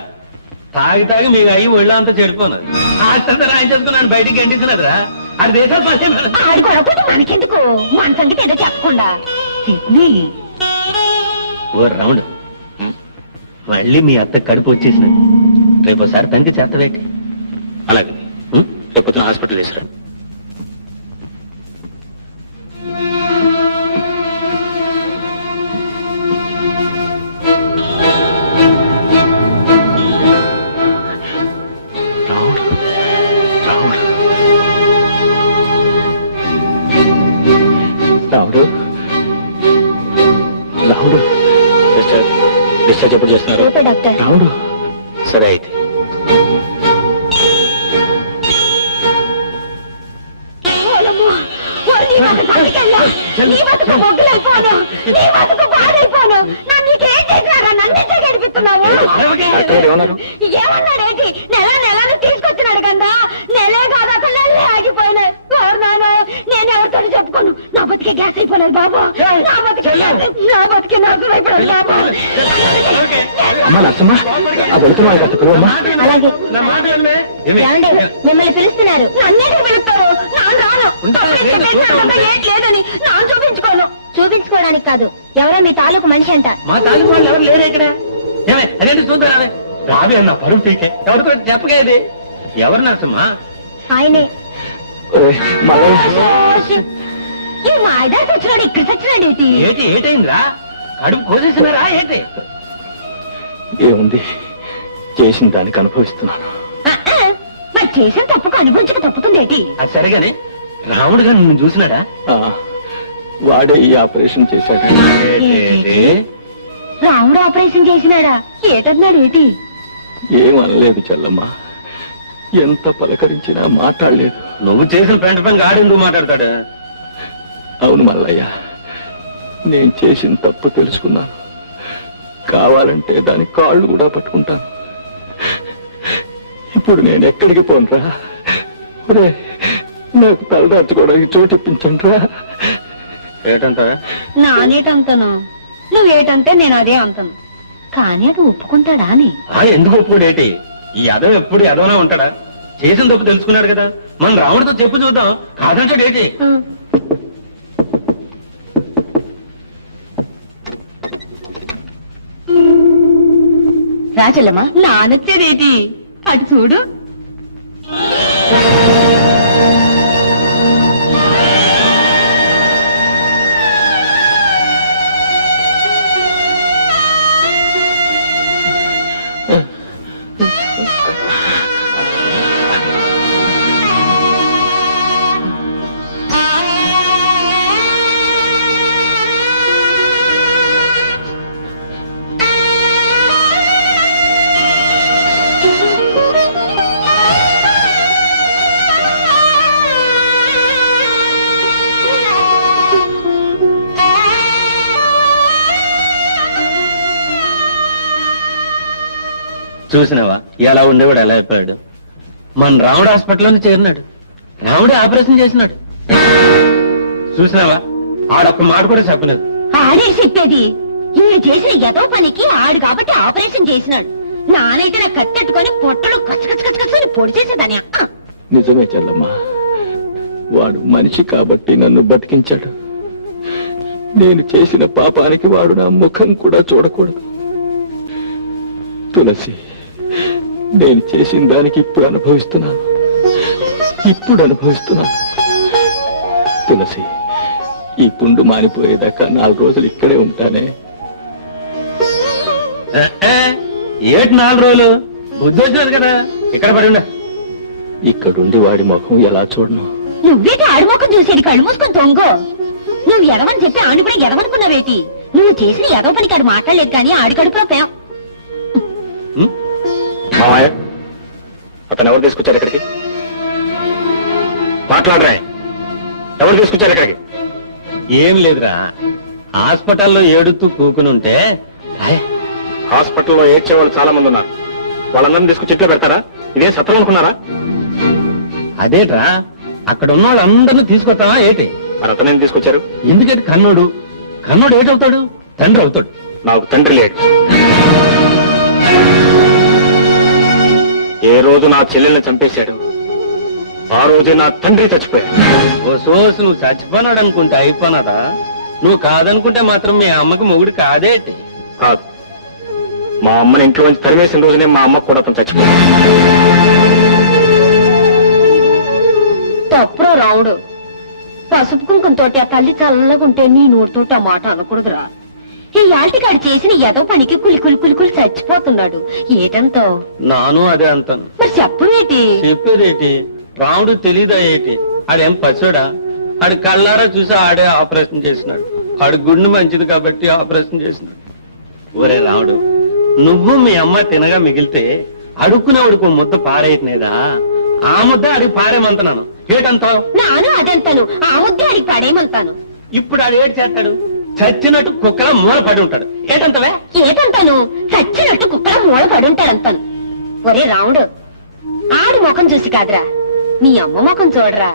తాగి మీ అయ్యి ఒళ్ళో అంతా చెడిపోన్నది. ఆస్తంతా రాయించేసుకున్నాను, బయటికి గంటిస్తున్నదిరా. ఆడి దేశాలు పని. ఆడి గొడవపోతే మనకెందుకు? మన సంగతి ఏదో చెప్పకుండా. సిడ్నీ, ఓ రావుడు, మళ్ళీ మీ అత్త కడుపు వచ్చేసినది. రేపోసారి తనకి చేతవేటి. అలాగే, రేపు హాస్పిటల్ తీసుకురా. రావుడు, సిస్టర్, డిశ్చార్జ్ ఎప్పుడు చేస్తున్నారు? రేపే డాక్టర్. రావుడు, సరే అయితే. నీ బతుకు మొగ్గులైపోను, నీ బతుకు బాధైపోను. నన్ను నీకేం చేసినారా? నన్ను గడిపిస్తున్నావు. డాక్టర్ ఏమన్నారు? ఏమన్నాడేంటి? నెలను తీసుకొచ్చినాడు కదా. నెలే కాదు, అసలు నెలే ఆగిపోయినాయి. నాను నేను ఎవరితో చెప్పుకోను. నా బతికే గ్యాస్ అయిపోలేదు బాబు. నా బతికే నాశనం అయిపోలేదు బాబు. అమ్మా నచ్చమ్మా, ఆ వెళుతున్న వాళ్ళకి అసలు పిలువమ్మా. అలాగే. నా మాట వినవే? ఏమండి, మిమ్మల్ని పిలుస్తున్నారు. నన్నేటి పిలుస్తారు? నాన్న రాను. ఏంటి లేదని నాన్న చూపించుకోను. చూపించుకోవడానికి కాదు, ఎవరో మీ తాలూకు మనిషి అంట. మా తాలూకు వాళ్ళు ఎవరు లేరు ఇక్కడ. ఏమే అదేంటి చూద్దారావే? రావే అన్న పరువు తీకే. ఎవరితో చెప్పగా ఇది? ఎవరు నరసమ్మా? ఆయనే ఈ మాయదారి చచ్చినాడు ఇక్కడ చచ్చినాడు ఏంటి? ఏటైందిరా? కడుపు కోసేసినారా ఏంటి? ఏముంది, చేసిన దానికి అనుభవిస్తున్నాను. మరి చేసిన తప్పుకు అనుభవించక తప్పుతుంది ఏంటి? అది సరేగాని రాముడు గారు నిన్ను చూసినాడా? వాడే ఈ ఆపరేషన్ చేశాడు. రాముడు ఆపరేషన్ చేసినాడా? ఏటన్నాడు ఏంటి? ఏమనలేదు చెల్లమ్మ, ఎంత పలకరించినా మాట్లాడలేదు. నువ్వు చేసిన పెంట పనికి ఆడెందుకు మాట్లాడతాడు? అవును మల్లయ్య, నేను చేసిన తప్పు తెలుసుకున్నాను. కావాలంటే దాని కాళ్ళు కూడా పట్టుకుంటాను. ఇప్పుడు నేను ఎక్కడికి పోనురా? ఒరే, నాకు తలదార్చుకోవడానికి చోటు ఇప్పించండి రా. ఏటంటా? నానేటంతను, నువ్వేటంటే నేను అదే అంతను. కానీ అది ఒప్పుకుంటాడా అని? ఎందుకు ఒప్పుకోడు ఏంటి? ఈ అదవ ఎప్పుడు ఎదవనే ఉంటాడా? చేసిన తప్పు తెలుసుకున్నాడు కదా, మన రాముడితో చెప్పు చూద్దాం. కాదంటాడు ఏంటి? రాజల్లమ్మా, నానొచ్చేదేటి? అటు చూడు. చూసినావా ఎలా ఉండేవాడు, ఎలా అయిపోయాడు? మన రాముడు హాస్పిటల్లోనే చేరినాడు, రాముడే ఆపరేషన్ చేసినాడు. చూసినావా, ఆడొక్క మాట కూడా చెప్పలేదు. ఆడే చెప్పేది. ఈయన చేసిన ఎదో పనికి ఆడు కాబట్టి ఆపరేషన్ చేసినాడు. నానైతే నా కత్తెట్టుకొని పొట్టలు కచ్చకచ్చకచ్చని పొడి చేసేదాని. నిజమే చెల్లమ్మ, వాడు మనిషి కాబట్టి నన్ను బతికించాడు. నేను చేసిన పాపానికి వాడు నా ముఖం కూడా చూడకూడదు. తులసి, నేను చేసిన దానికి ఇప్పుడు అనుభవిస్తున్నాను. తులసి, ఈ పుండు మానిపోయేదాకా 4 రోజులు ఇక్కడే ఉంటానే. ఏటి 4 రోజులు? బుద్ధి వచ్చినారు కదా, ఇక్కడ పడి ఉండ. ఇక్కడుండి వాడి ముఖం ఎలా చూడను? నువ్వేటి ఆడి ముఖం చూసేది? కళ్ళు మూసుకొని తొంగో. నువ్వు ఎదవని చెప్పి ఆడు కూడా ఎదవనుకున్నావేటి? నువ్వు చేసిన ఎదవ పనికి ఆడు మాట్లాడలేదు కానీ ఆడి కడుపులో పేం. మామయ్య, అతను ఎవరు తీసుకొచ్చారు ఇక్కడికి? మాట్లాడరా, ఎవరు తీసుకొచ్చారు ఇక్కడికి? ఏం లేదురా, హాస్పిటల్లో ఏడుతూ కూకునుంటే. హాస్పిటల్లో ఏడ్చే వాళ్ళు చాలా మంది ఉన్నారు. వాళ్ళందరినీ తీసుకొచ్చి ఇంట్లో పెడతారా? ఇదే సత్రం అనుకున్నారా? అదేట్రా, అక్కడ ఉన్న వాళ్ళందరినీ తీసుకొస్తావా ఏటి? మరి అతనేం తీసుకొచ్చారు? ఎందుకంటే కన్నోడు ఏటవుతాడు? తండ్రి అవుతాడు. నాకు తండ్రి లేడు. ఏ రోజు నా చెల్లెల్ని చంపేశాడు, ఆ రోజే నా తండ్రి చచ్చిపోయాడు. ఓ సోసు, నువ్వు చచ్చిపోనాడు అనుకుంటే అయిపోనాదా? నువ్వు కాదనుకుంటే మాత్రం మీ అమ్మకి మొగుడు కాదేటి? కాదు, మా అమ్మని ఇంట్లో నుంచి తరిమేసిన రోజునే మా అమ్మకు కూడా అతను చచ్చిపోయాడు. తప్పురా రావుడు. పసుపు కుంకంతోటి ఆ తల్లి చల్లగుంటే నీ నోటితోటి ఆ మాట అనకూడదురా. ఈ యాల్టికాడు చేసిన ఏదో పనికి కులి చచ్చిపోతున్నాడు. ఏటంతో? నాను అదే అంటాను. మరి చెప్పవేటి? చెప్పేదేటి? రాముడు తెలీదా ఏటి? ఆడేం పచ్చోడా? ఆడి కళ్ళారా చూసి ఆడే ఆపరేషన్ చేసినాడు. ఆడి గుండె మంచిది కాబట్టి ఆపరేషన్ చేసినాడు. ఒరే రాముడు, నువ్వు మీ అమ్మ తినగా మిగిలితే అడుక్కునేవాడికి ముద్ద పారేయట్లేదా? ఆ ముద్ద అడిగి పారేమంటున్నాను. ఏటంతావు? నాను అదంతాను, ఆ ముద్దే అడిగి పాడేయమంతాను. ఇప్పుడు ఆడు ఏడు చేస్తాడు? చచ్చినట్టు కుక్కల మూల పడి ఉంటాడు. ఏటంతవే? ఏటంతాను? చచ్చినట్టు కుక్కల మూల పడి ఉంటాడంతాను. ఒరే రాముడు, ఆడి ముఖం చూసి కాదురా, మీ అమ్మ ముఖం చూడరా.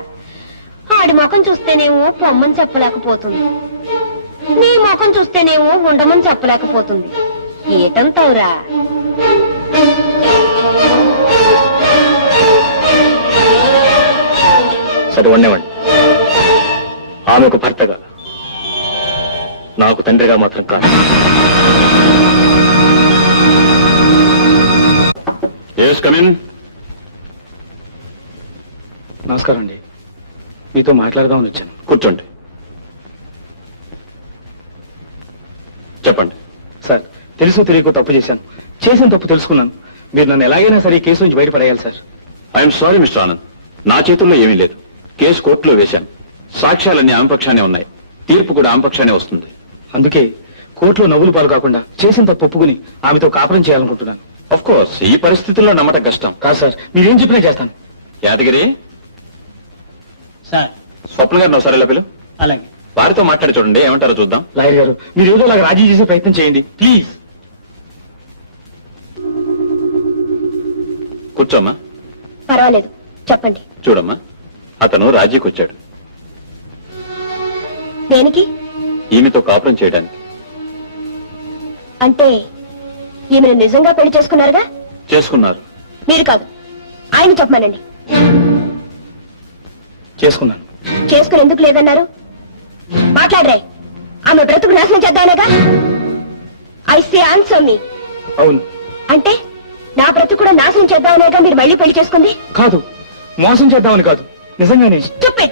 ఆడి ముఖం చూస్తేనేమో పొమ్మని చెప్పలేకపోతుంది, నీ ముఖం చూస్తేనేమో ఉండమని చెప్పలేకపోతుంది. ఏటంతావురా? సరే వండేవాడి. ఆమెకు భర్తగా, నాకు తండ్రిగా మాత్రం కాదు. Yes, come in. నమస్కారం అండి. మీతో మాట్లాడదామని వచ్చాను. కూర్చోండి. చెప్పండి. సార్, తెలుసో తెలియకో తప్పు చేశాను. చేసిన తప్పు తెలుసుకున్నాను. మీరు నన్ను ఎలాగైనా సరే ఈ కేసు నుంచి బయటపడేయాలి sir. I'm sorry mister Anand, నా చేతుల్లో ఏమీ లేదు. కేసు కోర్టులో వేశాను. సాక్ష్యాలన్నీ ఆమె పక్షానే ఉన్నాయి. తీర్పు కూడా ఆమె పక్షానే వస్తుంది. అందుకే కోర్టులో నవ్వులు పాలు కాకుండా చేసిన తప్పు ఒప్పుకుని ఆమెతో కాపురం చేయాలనుకుంటున్నాను. ఆఫ్ కోర్స్ ఈ పరిస్థితుల్లో నమ్మటం కష్టం. కాదు సార్, మీరేం చెప్పినా చేస్తాను. యాదగిరి, సార్ స్వప్న గారిని ఒకసారి ఇలా పిలు. అలాగే. వారితో మాట్లాడి చూడండి, ఏమంటారో చూద్దాం. లాయర్ గారు, మీరు ఏదో లాగా రాజీ చేసే ప్రయత్నం చేయండి ప్లీజ్. కూర్చోమ్మా. పర్వాలేదు, చెప్పండి. చూడమ్మా, అతను రాజీకి వచ్చాడు. దేనికి? ఈమెతో కాపురం చేయడానికి. అంటే ఈమెను నిజంగా పెళ్లి చేసుకున్నారుగా? చేసుకున్నారు. మీరు కాదు, ఆయన చెప్పమనండి. చేసుకున్నాను. చేసుకుని ఎందుకు లేదన్నారు? మాట్లాడరే. ఆమె బ్రతుకు నాశనం చేద్దామనేగా? ఐ సే ఆన్సర్ మీ. అవును. అంటే నా బ్రతుకు కూడా నాశనం చేద్దామనేగా మీరు మళ్ళీ పెళ్లి చేసుకుంది? కాదు, మోసం చేద్దామని కాదు, నిజంగానే. Stupid.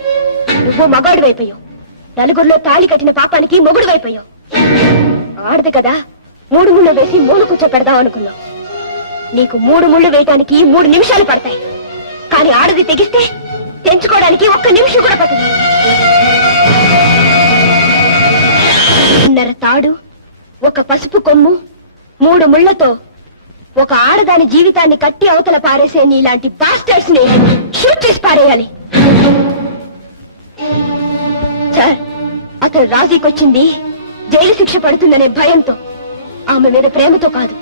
నువ్వు మగాడు వైపోయావు. నలుగురిలో తాళి కట్టిన పాపానికి మొగుడు వైపోయావు. ఆడదు కదా 3 ముళ్ళు వేసి 3 కూర్చో పెడదాం అనుకున్నావు. నీకు 3 ముళ్ళు వేయటానికి 3 నిమిషాలు పడతాయి. కానీ ఆడది తెగిస్తే తెంచుకోవడానికి 1 నిమిషం కూడా పట్టదు. తాడు, ఒక పసుపు కొమ్ము, 3 ముళ్లతో ఒక ఆడదాని జీవితాన్ని కట్టి అవతల పారేసే నీలాంటి బాస్టర్స్ ని షూట్ చేసి పారేయాలి. సార్, అతను రాజీకొచ్చింది జైలు శిక్ష పడుతుందనే భయంతో, ఆమె మీద ప్రేమతో కాదు.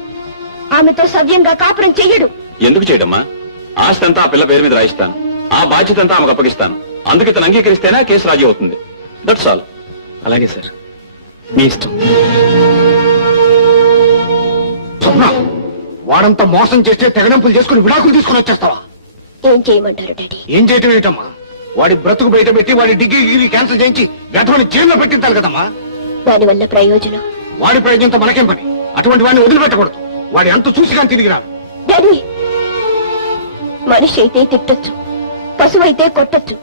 ఆమెతో సవ్యంగా కాపురం చెయ్యడు. ఎందుకు చేయడమ్మా? ఆస్తి అంతా ఆ పిల్ల పేరు మీద రాయిస్తాను. ఆ బాధ్యత అంతా ఆమెకు అప్పగిస్తాను. అందుకు ఇతను అంగీకరిస్తేనే కేసు రాజీ అవుతుంది. That's all. అలాగే సార్, మీ ఇష్టం. స్వప్న, వాడంతా మోసం చేస్తే తెగడంపులు చేసుకుని విడాకులు తీసుకుని వచ్చేస్తావా? ఏం చేయమంటారు డాడీ? ఏం చేయటం ఏంటమ్మా? వాడి బ్రతుకు బయట పెట్టి వాడి డిగ్రీ క్యాన్సిల్ చేయించి వ్యర్థమని జైల్లో పెట్టించాలి కదమ్మా. దానివల్ల ప్రయోజనం? వాడి ప్రయోజనంతో మనకేం పని? అటువంటి వాడిని వదిలిపెట్టకూడదు. వాడి అంత చూసి కానీ తిరిగి రాదు. డాడీ, మనిషి అయితే తిట్టొచ్చు, పశువు అయితే కొట్టొచ్చు.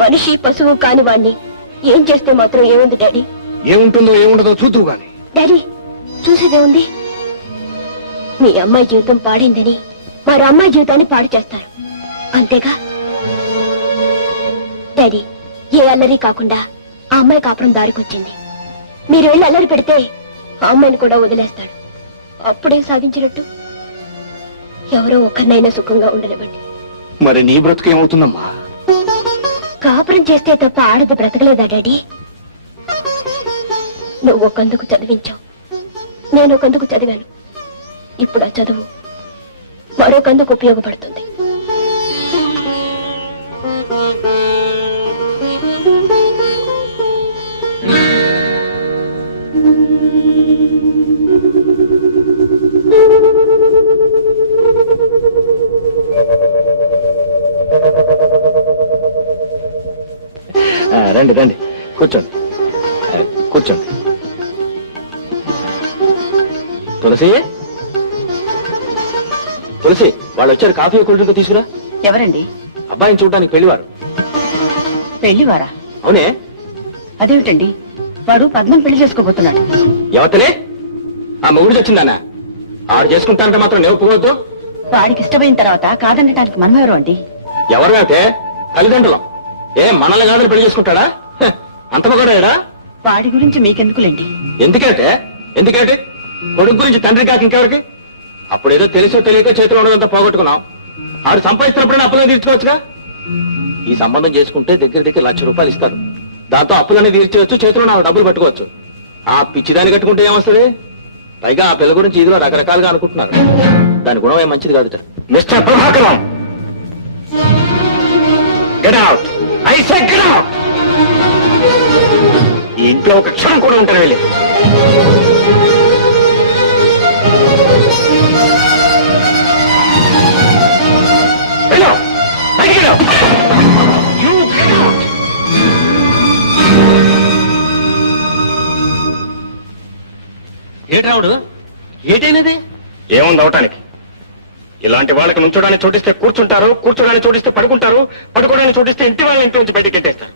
మనిషి పశువు కాని వాణ్ణి ఏం చేస్తే మాత్రం ఏముంది డాడీ? ఏముంటుందో ఏముండదో చూద్దువు గాని. డాడీ, చూసేదే ఉంది. మీ అమ్మాయి జీవితం పాడిందని మరో అమ్మాయి జీవితాన్ని పాడు చేస్తారు, అంతేగా? డాడీ, ఏ అల్లరి కాకుండా ఆ అమ్మాయి కాపురం దారికొచ్చింది. మీరు వెళ్ళి అల్లరి పెడితే ఆ అమ్మాయిని కూడా వదిలేస్తాడు. అప్పుడే సాధించినట్టు. ఎవరో ఒక్కరినైనా సుఖంగా ఉండనివ్వండి. మరి నీ బ్రతుకు ఏమవుతుందమ్మా? కాపురం చేస్తే తప్ప ఆడది బ్రతకలేదా డాడీ? నువ్వు ఒకందుకు చదివించావు, నేను ఒకందుకు చదివాను. ఇప్పుడు ఆ చదువు మరొకందుకు ఉపయోగపడుతుంది. రండి రండి, కూర్చోండి. కూర్చోండి. తులసి, తులసి, వాళ్ళు వచ్చారు. కాఫీ కూల్ డ్రింక్ తీసుకురా. ఎవరండి? అబ్బాయిని చూడడానికి పెళ్లివారు. పెళ్లివారా? అవునే. అదేమిటండి, వాడు పద్మం పెళ్లి చేసుకోబోతున్నాడు. ఎవతలే? ఆ మొగుడు వచ్చిందానా? ఆడు చేసుకుంటానంటే మాత్రం నేను ఒప్పుకోవద్దు. వాడికి ఇష్టమైన తర్వాత కాదనటానికి మనమెవరు అండి? ఎవరు అంటే తల్లిదండ్రులం. మనల్ని కాదని పెళ్లి చేసుకుంటాడా? అంత మగడా? వాడి గురించి మీకెందుకులేండి. ఎందుకంటే కొడుకు గురించి తండ్రి కాక ఇంకెవరికి? అప్పుడేదో తెలుసో తెలియకో చేతిలో ఉన్నదంతా పోగొట్టుకున్నాం. ఆడు సంపాదిస్తున్నప్పుడైనా అప్పులని తీర్చుకోవచ్చుగా. ఈ సంబంధం చేసుకుంటే దగ్గర ₹1,00,000 ఇస్తారు. దాంతో అప్పులన్నీ తీర్చవచ్చు, చేతిలో నా డబ్బులు పట్టుకోవచ్చు. ఆ పిచ్చిదాన్ని కట్టుకుంటే ఏమొస్తుంది? పైగా ఆ పిల్ల గురించి ఇదిలో రకరకాలుగా అనుకుంటున్నారు. దాని గుణం ఏం మంచిది కాదుట. Mister Prabhakaram, get out. I say get out. ఈ ఇంట్లో ఒక క్షణం కూడా ఉంటారు వెళ్ళి. వెళ్ళు, బయటికి వెళ్ళు. You get out. ఏటి రావుడు, ఏటైనది? ఏముంది అవటానికి? ఇలాంటి వాళ్ళకి నుంచోడానికి చోటిస్తే కూర్చుంటారు, కూర్చోడానికి చోటిస్తే పడుకుంటారు, పడుకోవడానికి చోటిస్తే ఇంటి వాళ్ళని ఇంట్లో నుంచి బయటికి గెంటేస్తారు.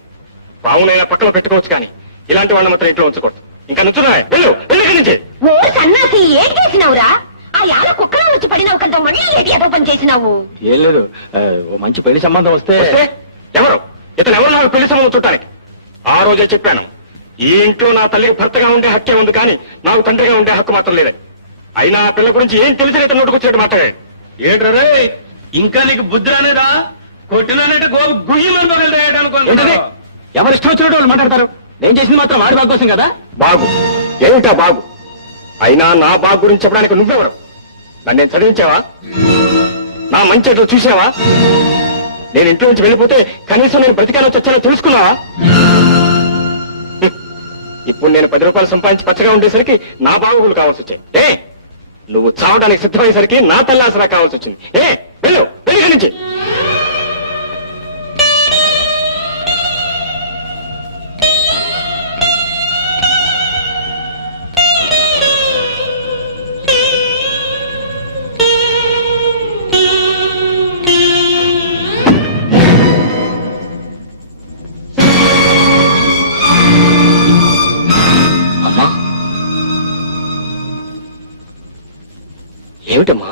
పావునైనా పక్కన పెట్టుకోవచ్చు కానీ ఇలాంటి వాళ్ళని మాత్రం ఇంట్లో ఉంచకూడదు. ఇంకా నుంచున్నా వెళ్ళు, వెళ్ళి ఇక్కడి నుంచి. ఓ సన్నాసి ఏం చేసినావురా? ఆ యాల కుక్కలో వచ్చి పడినావు కదా, మళ్ళీ ఏంటి ఏదో పని చేసినావు? ఏం లేదు, ఓ మంచి పెళ్లి సంబంధం వస్తే ఎవరు ఇతను ఎవరు నాకు పెళ్లి సంబంధం చుట్టానికి? ఆ రోజే చెప్పాను, ఈ ఇంట్లో నా తల్లికి భర్తగా ఉండే హక్కే ఉంది కానీ నాకు తండ్రిగా ఉండే హక్కు మాత్రం లేదని. అయినా ఆ పిల్ల గురించి ఏం తెలిసి ఇతను నోటుకొచ్చినట్టు మాట్లాడాడు. ఏంట్రే ఇంకా నీకు బుద్ధి రానేదా? కొట్టినట్టు గోపు గుయ్యమని పగలరాయడం ఏంటది? అనుకోండి. ఎవరు ఇష్టం వచ్చినట్టు వాళ్ళు మాట్లాడతారు. నేను చేసింది మాత్రం వాడి బాగు కోసం కదా. బాగు ఏమిటా బాగు? అయినా నా బాగు గురించి చెప్పడానికి నువ్వెవరు? నన్ను చదివించావా? నా మంచి చెట్లు చూసావా? నేను ఇంట్లో నుంచి వెళ్ళిపోతే కనీసం నేను బ్రతికానో చచ్చానో తెలుసుకున్నావా? ఇప్పుడు నేను 10 రూపాయలు సంపాదించి పచ్చగా ఉండేసరికి నా బాగుగులు కావాల్సి వచ్చాయి. నువ్వు చావడానికి సిద్ధమయ్యేసరికి నా తల్లి ఆసరా కావాల్సి వచ్చింది. వెళ్ళు, వెళ్ళి నుంచి. ఏమిటమ్మా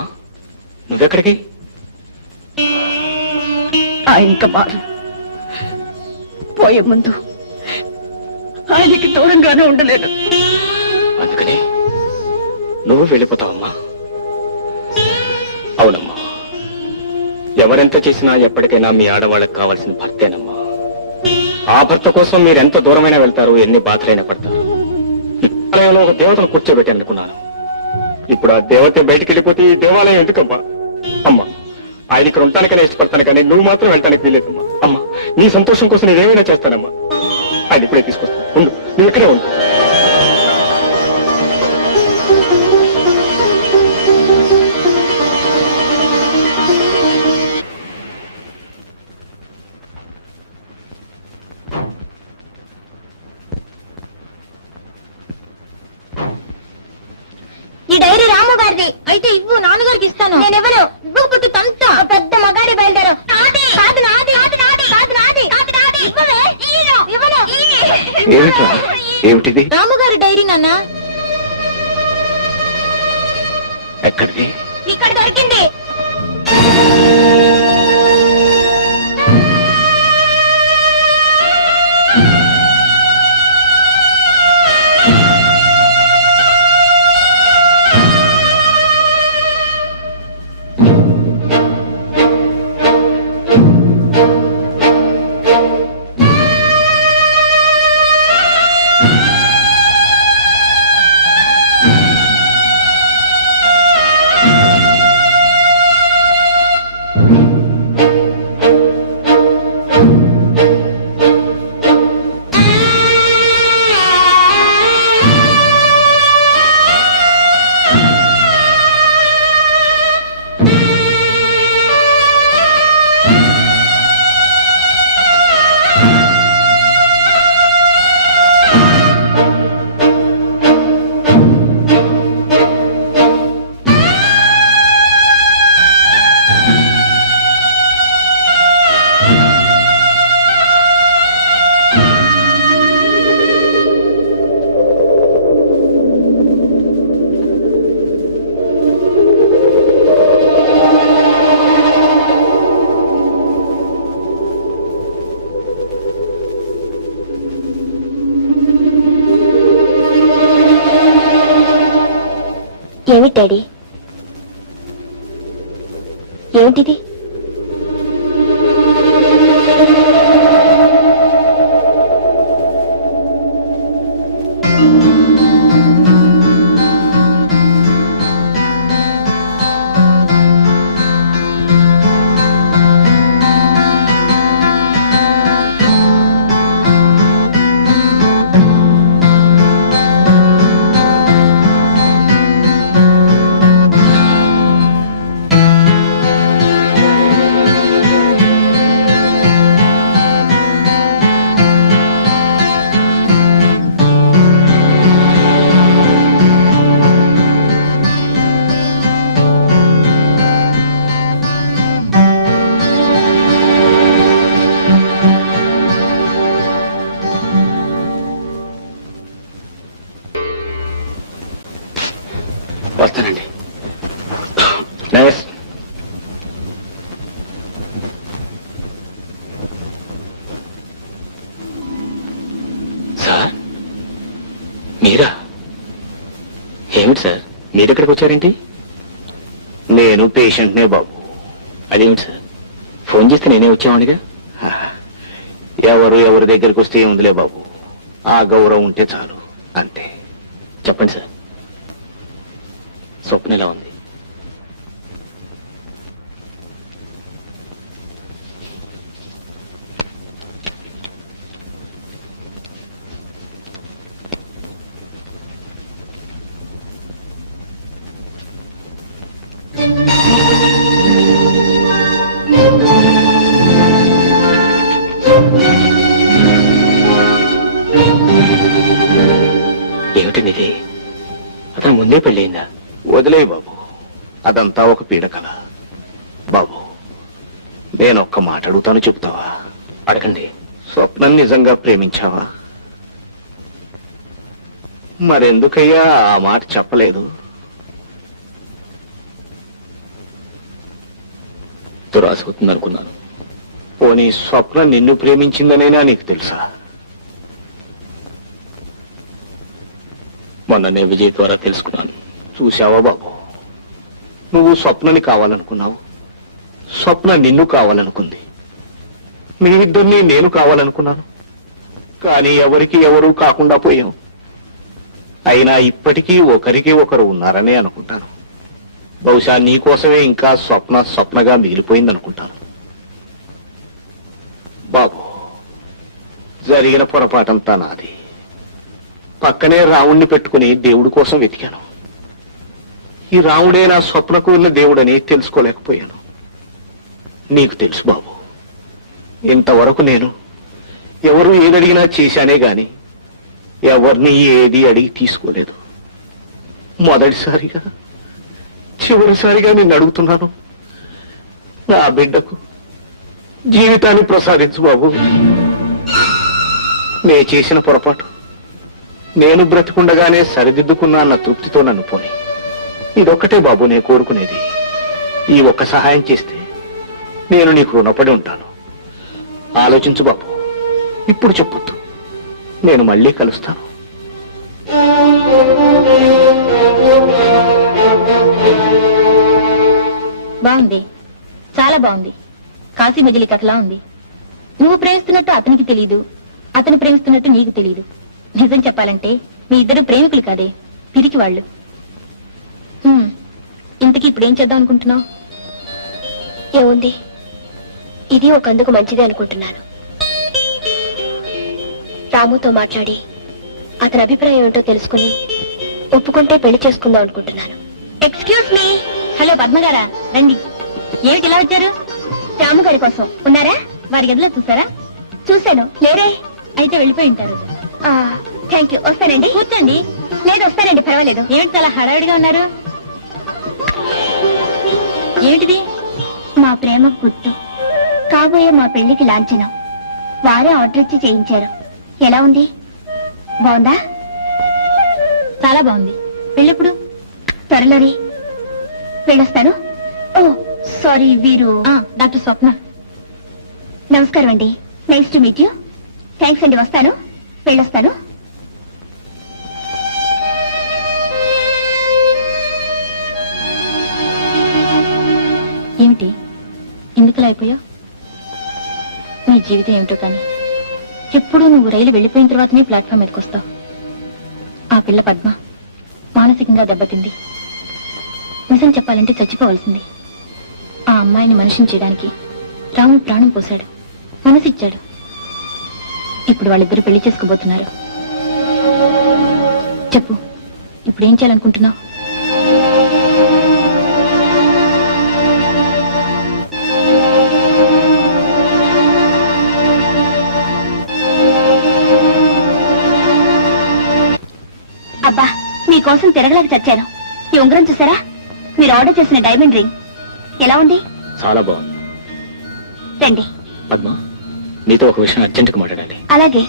నువ్వెక్కడికి? ఆయన ఇంకా మారు. పోయే ముందు ఆయనకి దూరంగానే ఉండలేను. అందుకని నువ్వు వెళ్ళిపోతావమ్మా? అవునమ్మా, ఎవరెంత చేసినా ఎప్పటికైనా మీ ఆడవాళ్ళకి కావాల్సిన భర్తేనమ్మా. ఆ భర్త కోసం మీరెంత దూరమైనా వెళ్తారు, ఎన్ని బాధలైనా పడతారు. ఆలయంలో ఒక దేవతను కూర్చోబెట్టాను అనుకున్నాను. ఇప్పుడు ఆ దేవత బయటికి వెళ్ళిపోతే ఈ దేవాలయం ఎందుకమ్మా? అమ్మా, ఆయన ఇక్కడ ఉంటానికనే ఇష్టపడతాను కానీ నువ్వు మాత్రం వెళ్ళటానికి వీలేదమ్మా. అమ్మా, నీ సంతోషం కోసం నేనేమైనా చేస్తానమ్మా. ఆయన ఇప్పుడే తీసుకొస్తాను, ఉండు, నువ్వు ఇక్కడే ఉండు. ఈ డైరీ రాము గారిది అయితే ఇవ్వు, నాన్నగారికి ఇస్తాను. నేను ఇవ్వను. ఇవ్వకపోతే తంత పెద్ద మగాడి బయలుదేరు. నాది కాదు, నాది కాదు, నాది కాదు, నాది కాదు, నాది. ఇవ్వవే. ఇవ్వను. ఏమిటిది? రాము గారి డైరీ నాన్న. ఎక్కడిది? ఇక్కడ దొరికింది. ఏమిటి డాడీ? ఏమిటిది? మీరెక్కడికి వచ్చారేంటి? నేను పేషెంట్నే బాబు. అదేమిటి సార్, ఫోన్ చేస్తే నేనే వచ్చామనిగా. ఎవరి దగ్గరికి వస్తే ఏముందిలే బాబు, ఆ గౌరవం ఉంటే చాలు అంతే. చెప్పండి సార్, స్వప్న ఎలా ఉంది? ఏమిటండి ఇది? అతను ముందే పెళ్ళయిందా? వదిలే బాబు, అదంతా ఒక పీడకల. బాబు, నేనొక్క మాట అడుగుతాను, చెప్తావా? అడగండి. స్వప్నం నిజంగా ప్రేమించావా? మరెందుకయ్యా ఆ మాట చెప్పలేదు? దురాశ అవుతుంది అనుకున్నాను. పోనీ స్వప్న నిన్ను ప్రేమించిందనైనా నీకు తెలుసా? మొన్ననే విజయ్ ద్వారా తెలుసుకున్నాను. చూశావా బాబు, నువ్వు స్వప్నని కావాలనుకున్నావు, స్వప్న నిన్ను కావాలనుకుంది. మీ ఇద్దరిని నేను కావాలనుకున్నాను, కానీ ఎవరికి ఎవరూ కాకుండా పోయాం. అయినా ఇప్పటికీ ఒకరికి ఒకరు ఉన్నారనే అనుకుంటాను. బహుశా నీకోసమే ఇంకా స్వప్నగా మిగిలిపోయిందనుకుంటాను. బాబు, జరిగిన పొరపాటంతా నాది. పక్కనే రాముణ్ణి పెట్టుకుని దేవుడి కోసం వెతికాను. ఈ రాముడే నా స్వప్నకు ఉన్న దేవుడని తెలుసుకోలేకపోయాను. నీకు తెలుసు బాబు, ఇంతవరకు నేను ఎవరు ఏదడిగినా చేశానే గాని ఎవరిని ఏది అడిగి తీసుకోలేదు. మొదటిసారిగా చివరిసారిగా నిన్ను అడుగుతున్నాను, నా బిడ్డకు జీవితాన్ని ప్రసాదించు బాబు. నే చేసిన పొరపాటు నేను బ్రతికుండగానే సరిదిద్దుకున్నా అన్న తృప్తితో నన్ను పోని. ఇదొక్కటే బాబు నేను కోరుకునేది. ఈ ఒక్క సహాయం చేస్తే నేను నీకు రుణపడి ఉంటాను. ఆలోచించు బాబు, ఇప్పుడు చెప్పొద్దు, నేను మళ్ళీ కలుస్తాను. బాగుంది, చాలా బాగుంది. కాశీ మజిలీ కథలా ఉంది. నువ్వు ప్రేమిస్తున్నట్టు అతనికి తెలీదు, అతను ప్రేమిస్తున్నట్టు నీకు తెలీదు. నిజం చెప్పాలంటే మీ ఇద్దరు ప్రేమికులు కాదే, పిరికి వాళ్ళు. ఇంతకీ ఇప్పుడేం చేద్దాం అనుకుంటున్నావు? ఏముంది, ఇది ఒక అందుకు మంచిదే అనుకుంటున్నాను. రాముతో మాట్లాడి అతని అభిప్రాయం ఏమిటో తెలుసుకుని ఒప్పుకుంటే పెళ్లి చేసుకుందాం అనుకుంటున్నాను. Excuse me. హలో పద్మగారా, రండి. ఏమిటి ఇలా వచ్చారు? రాము గారి కోసం. ఉన్నారా? వారి గదిలో చూసారా? చూశాను. లేరే? అయితే వెళ్ళిపోయి ఉంటారు. Thank you. వస్తానండి. కూర్చోండి. లేదు, వస్తానండి, పర్వాలేదు. ఏమిటి చాలా హడావిడిగా ఉన్నారు? ఏమిటిది? మా ప్రేమ గుర్తు, కాబోయే మా పెళ్లికి లాంఛనం. వారే ఆర్డర్ ఇచ్చి చేయించారు. ఎలా ఉంది? బాగుందా? చాలా బాగుంది. పెళ్ళెప్పుడు? త్వరలోనే. వెళ్ళొస్తాను. ఓ సారీ, వీరు డాక్టర్ స్వప్న. నమస్కారం అండి. Nice to meet you. Thanks అండి. వస్తాను, వెళ్ళొస్తాను. ఏమిటి ఎందుకులా అయిపోయావు? నీ జీవితం ఏమిటో కానీ ఎప్పుడూ నువ్వు రైలు వెళ్ళిపోయిన తర్వాతనే ప్లాట్ఫామ్ మీదకి వస్తావు. ఆ పిల్ల పద్మ మానసికంగా దెబ్బతింది. నిజం చెప్పాలంటే చచ్చిపోవలసింది. ఆ అమ్మాయిని మనిషిని చేయడానికి రాముడు ప్రాణం పోశాడు, మనసిచ్చాడు. ఇప్పుడు వాళ్ళిద్దరు పెళ్లి చేసుకోబోతున్నారు. చెప్పు, ఇప్పుడేం చేయాలనుకుంటున్నావు? అబ్బా, మీకోసం తిరగలేక చచ్చాను. ఈ ఉంగరం చూసారా? మీరు ఆర్డర్ చేసిన డైమండ్ రింగ్ ఎలా ఉంది? చాలా బాగుంది. రండి. పద్మ, నీతో ఒక విషయం అర్జెంటుగా మాట్లాడాలి. అలాగే.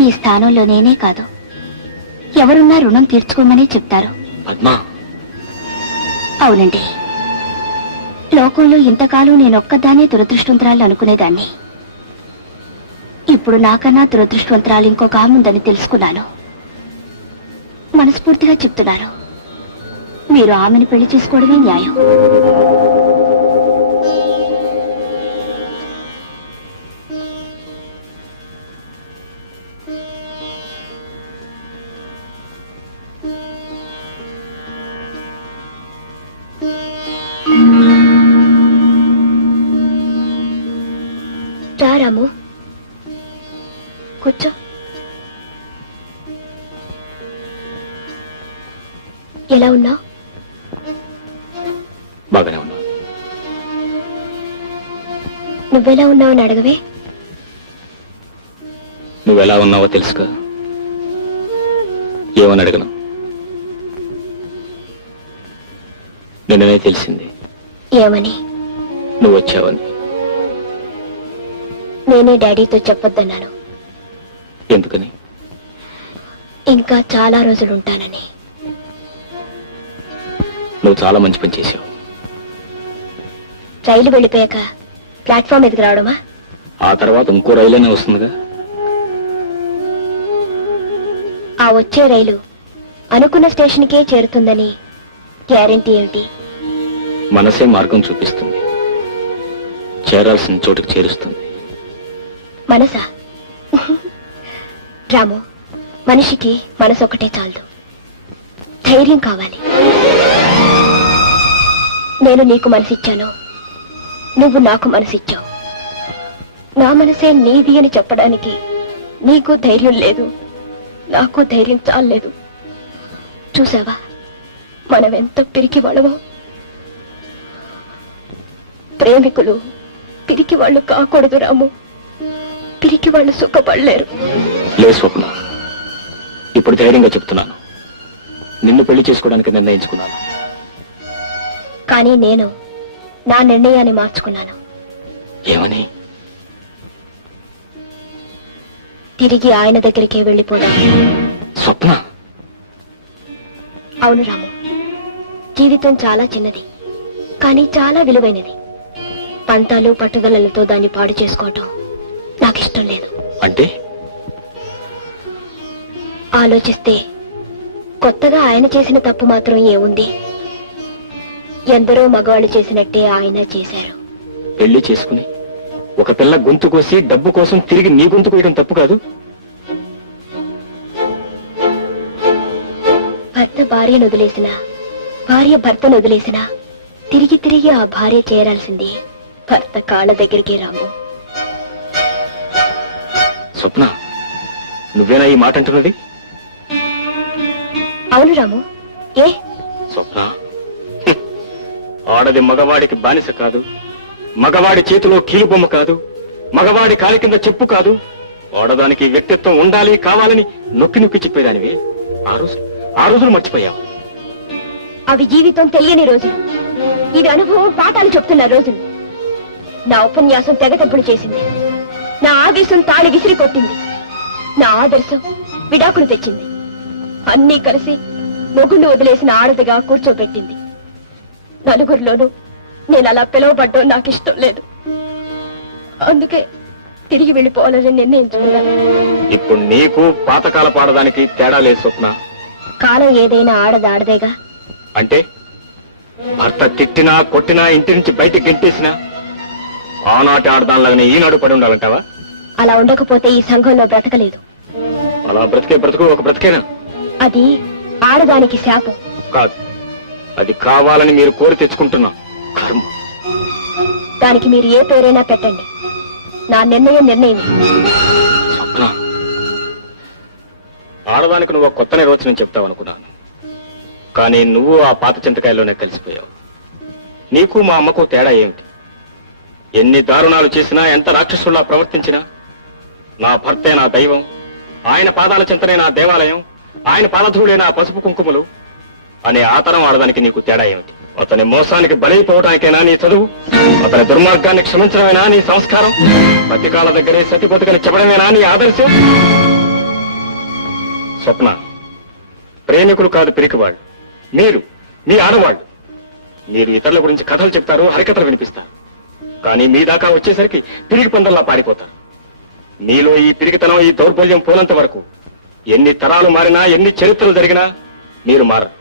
మీ స్థానంలో నేనే కాదు, ఎవరున్నా రుణం తీర్చుకోమని చెప్తారు. పద్మా, అవునండి, లోకంలో ఇంతకాలం నేనొక్కదానే దురదృష్టవంతరాలు అనుకునేదాన్ని. ఇప్పుడు నాకన్నా దురదృష్టవంతరాలు ఇంకొక ఆమె ఉందని తెలుసుకున్నాను. మనస్ఫూర్తిగా చెప్తున్నాను, మీరు ఆమెను పెళ్లి చేసుకోవడమే న్యాయం. రా రాము, కూర్చో. ఎలా ఉన్నావు? బాగానే ఉన్నా. నువ్వెలా ఉన్నావని అడగవే. నువ్వెలా ఉన్నావో తెలుసుగా, ఏమని అడగను. నిన్ననే తెలిసింది ఏమని? నువ్వు వచ్చావని. నేనే డాడీతో చెప్పొద్దన్నాను. ఎందుకని? ఇంకా చాలా రోజులుంటానని. నువ్వు చాలా మంచి పని చేశావు. రైలు వెళ్ళిపోయాక ప్లాట్ఫామ్ ఎదుగు రావడమా? ఆ తర్వాత ఇంకో రైలైనా వస్తుందిగా. ఆ వచ్చే రైలు అనుకున్న స్టేషన్కే చేరుతుందని గ్యారెంటీ ఏమిటి? మనసే మార్గం చూపిస్తుంది, చేరాల్సిన చోటుకు చేరుస్తుంది. మనసా? రాము, మనిషికి మనసు ఒకటే చాలదు, ధైర్యం కావాలి. నేను నీకు మనసిచ్చాను, నువ్వు నాకు మనసిచ్చావు. నా మనసే నీది అని చెప్పడానికి నీకు ధైర్యం లేదు, నాకు ధైర్యం చాలలేదు. చూసావా మనమెంత పిరికి వాళ్ళమో. ప్రేమికులు పిరికి వాళ్ళు కాకూడదు రాము, పిరికి వాళ్ళు సుఖపడలేరు. లే స్వప్న, ఇప్పుడు ధైర్యంగా చెప్తున్నాను, నిన్ను పెళ్లి చేసుకోవడానికి నిర్ణయించుకున్నాను. కానీ నేను నా నిర్ణయాన్ని మార్చుకున్నాను. ఏమని? తిరిగి ఆయన దగ్గరికే వెళ్ళిపోదాం. స్వప్న, అవును రాము, జీవితం చాలా చిన్నది, కానీ చాలా విలువైనది. పంతాలు పట్టుదలలతో దాన్ని పాడు చేసుకోవటం నాకిష్టం లేదు. అంటే? ఆలోచిస్తే కొత్తగా ఆయన చేసిన తప్పు మాత్రం ఏముంది? ఎందరో మగవాళ్ళు చేసినట్టే ఆయన చేశారు. పెళ్లి చేసుకుని ఒక పిల్ల గొంతు కోసి డబ్బు కోసం తిరిగి నీ గొంతు కోయడం తప్పు కాదు. భర్త భార్యను వదిలేసినా, భార్య భర్తను వదిలేసినా తిరిగి తిరిగి ఆ భార్య చేరాల్సింది భర్త కాళ్ళ దగ్గరికి రాము. స్వప్న, నువ్వేనా ఈ మాట అంటున్నది? అవును రాము. ఏ? స్వప్న, ఆడది మగవాడికి బానిస కాదు, మగవాడి చేతిలో కీలుబొమ్మ కాదు, మగవాడి కాలి కింద చెప్పు కాదు. ఆడదానికి వ్యక్తిత్వం ఉండాలి, కావాలని నొక్కి నొక్కి చెప్పేదానివి. ఆ రోజులు మర్చిపోయావు. అవి జీవితం తెలియని రోజులు, ఇవి అనుభవం పాఠాలు చెప్తున్న రోజులు. నా ఉపన్యాసం తెగతెంపులు చేసింది, నా ఆవేశం తాళి విసిరి కొట్టింది, నా ఆదర్శం విడాకులు తెచ్చింది. అన్నీ కలిసి మొగుణ్ణి వదిలేసిన ఆడదిగా కూర్చోబెట్టింది. నలుగురిలోనూ నేను అలా పిలువబడ్డం నాకు ఇష్టం లేదు. అందుకే తిరిగి వెళ్ళిపోవాలని నిర్ణయించుకున్నాను. ఇప్పుడు నీకు పాతకాల పాడడానికి తేడా లేదు స్వప్న. కాలం ఏదైనా ఆడదేగా. అంటే భర్త తిట్టినా కొట్టినా ఇంటి నుంచి బయటికి గెంటేసినా ఆనాటి ఆడదానిలాగానే ఈనాడు పడి ఉండాలంటావా? అలా ఉండకపోతే ఈ సంఘంలో బ్రతకలేదు. అలా బ్రతికే బ్రతుకు ఒక బ్రతికేనా? అది ఆడదానికి శాపం కాదు, అది కావాలని మీరు కోరి తెచ్చుకుంటున్నా కర్మ. దానికి మీరు ఏ పేరైనా పెట్టండి, నా నిర్ణయం. స్వప్న, ఆడదానికి నువ్వు కొత్త నిర్వచనం చెప్తావనుకున్నాను, కానీ నువ్వు ఆ పాత చింతకాయల్లోనే కలిసిపోయావు. నీకు మా అమ్మకు తేడా ఏమిటి? ఎన్ని దారుణాలు చేసినా, ఎంత రాక్షసుల్లా ప్రవర్తించినా నా భర్తే నా దైవం, ఆయన పాదాల చింతనే నా దేవాలయం, ఆయన పాదధూళే నా పసుపు కుంకుమలు అనే ఆతరం ఆడదానికి నీకు తేడా ఏమిటి? అతని మోసానికి బలైపోవటానికైనా నీ చదువు, అతని దుర్మార్గాన్ని క్షమించడమేనా నీ సంస్కారం, బతికాల దగ్గరే సతి బతుకని చెప్పడమేనా నీ ఆదర్శం? స్వప్న, ప్రేమికులు కాదు పిరికివాళ్ళు. మీరు, మీ ఆడవాళ్ళు. మీరు ఇతరుల గురించి కథలు చెప్తారు, హరికథలు వినిపిస్తారు. కానీ మీ దాకా వచ్చేసరికి పిరికి పందల్లా పారిపోతారు. మీలో ఈ పిరికితనం, ఈ దౌర్బల్యం పోనంత వరకు ఎన్ని తరాలు మారినా, ఎన్ని చరిత్రలు జరిగినా మీరు మారరు.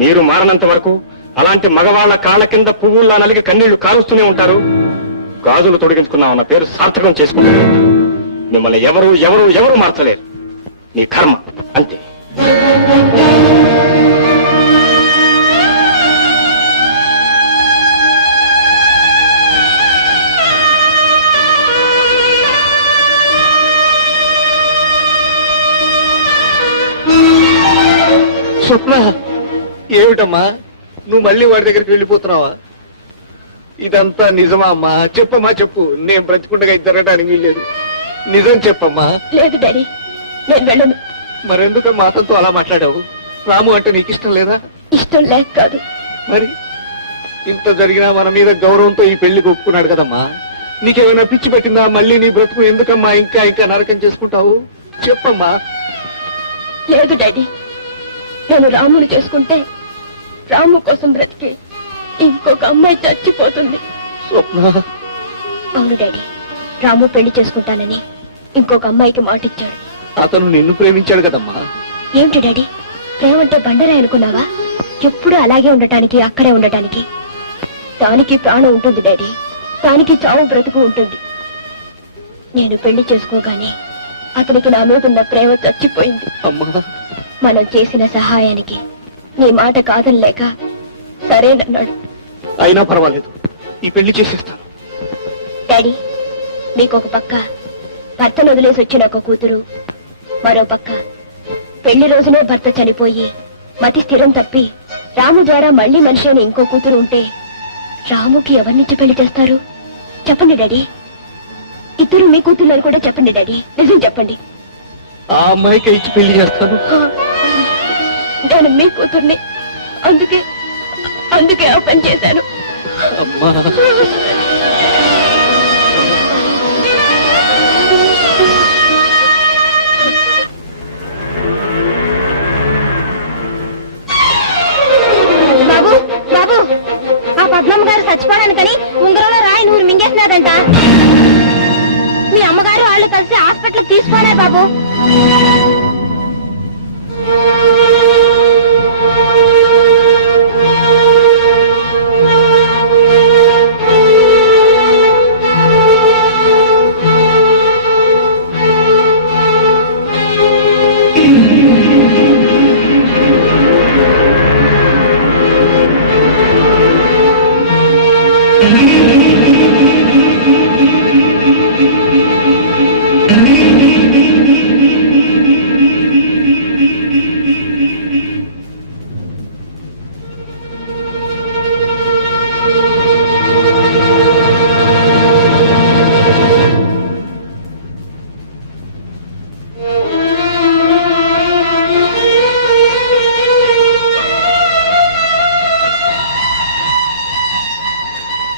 మీరు మారనంత వరకు అలాంటి మగవాళ్ల కాళ్ళ కింద పువ్వుల్లా నలిగి కన్నీళ్లు కారుస్తూనే ఉంటారు. గాజులు తొడిగించుకున్నామన్న పేరు సార్థకం చేసుకుంటూనే ఉంటారు. మిమ్మల్ని ఎవరు ఎవరు ఎవరు మార్చలేరు. మీ కర్మ అంతే. స్వప్న, ఏమిటమ్మా నువ్వు మళ్ళీ వాడి దగ్గరికి వెళ్ళిపోతున్నావా? ఇదంతా నిజమా అమ్మా? చెప్పమ్మా, చెప్పు. నేను బ్రతికుండగా ఇది జరగడానికి వీల్లేదు. నిజం చెప్పమ్మా. లేదు డాడీ, నేను వెళ్ళను. మరెందుకమ్మా అతనితో అలా మాట్లాడావు? రాము అంటే నీకు ఇష్టం లేదా? ఇష్టం లేక కాదు. మరి ఇంత జరిగినా మన మీద గౌరవంతో ఈ పెళ్లికి ఒప్పుకున్నాడు కదమ్మా. నీకేమైనా పిచ్చి పెట్టిందా? మళ్ళీ నీ బ్రతుకు ఎందుకమ్మా ఇంకా ఇంకా నరకం చేసుకుంటావు? చెప్పమ్మా. లేదు డాడీ, నేను రాముని చేసుకుంటే రాము కోసం బ్రతికి ఇంకొక అమ్మాయి చచ్చిపోతుంది. స్వప్న, అవును డాడీ, రాము పెళ్లి చేసుకుంటానని ఇంకొక అమ్మాయికి మాటిచ్చాడు. అతను నిన్ను ప్రేమించాడు కదమ్మా. ఏమిటి డాడీ, ప్రేమంటే బండరాయి అనుకున్నావా? ఎప్పుడూ అలాగే ఉండటానికి, అక్కడే ఉండటానికి. దానికి ప్రాణం ఉంటుంది డాడీ, దానికి చావు బ్రతుకు ఉంటుంది. నేను పెళ్లి చేసుకోగానే అతనికి నా మీద ఉన్న ప్రేమ చచ్చిపోయింది. అమ్మా, మనం చేసిన సహాయానికి నీ మాట కాదనలేక సరేనన్నాడు. అయినా పర్వాలేదు, ఈ పెళ్లి చేసేస్తాను. డాడీ, మీకొక పక్క భర్తను వదిలేసి వచ్చిన ఒక కూతురు, మరో పక్క పెళ్లి రోజునే భర్త చనిపోయి మతి స్థిరం తప్పి రాము ద్వారా మళ్లీ మనిషి అని ఇంకో కూతురు ఉంటే రాముకి ఎవరినిచ్చి పెళ్లి చేస్తారు? చెప్పండి డాడీ. ఇద్దరు మీ కూతుర్లని కూడా చెప్పండి డాడీ, నిజం చెప్పండి. ఆ అమ్మాయికి ఇచ్చి పెళ్లి చేస్తాను. నేను మీ కూతుర్ని, అందుకే ఆ పని చేశాను. అమ్మా, బాబు బాబు, ఆ పద్మమ్మ గారు చచ్చిపోవడానికని ఉంగరంలో రాయి నూరు మింగేసినారంట. మీ అమ్మగారు వాళ్ళు కలిసి హాస్పిటల్ తీసుకోనారు బాబు.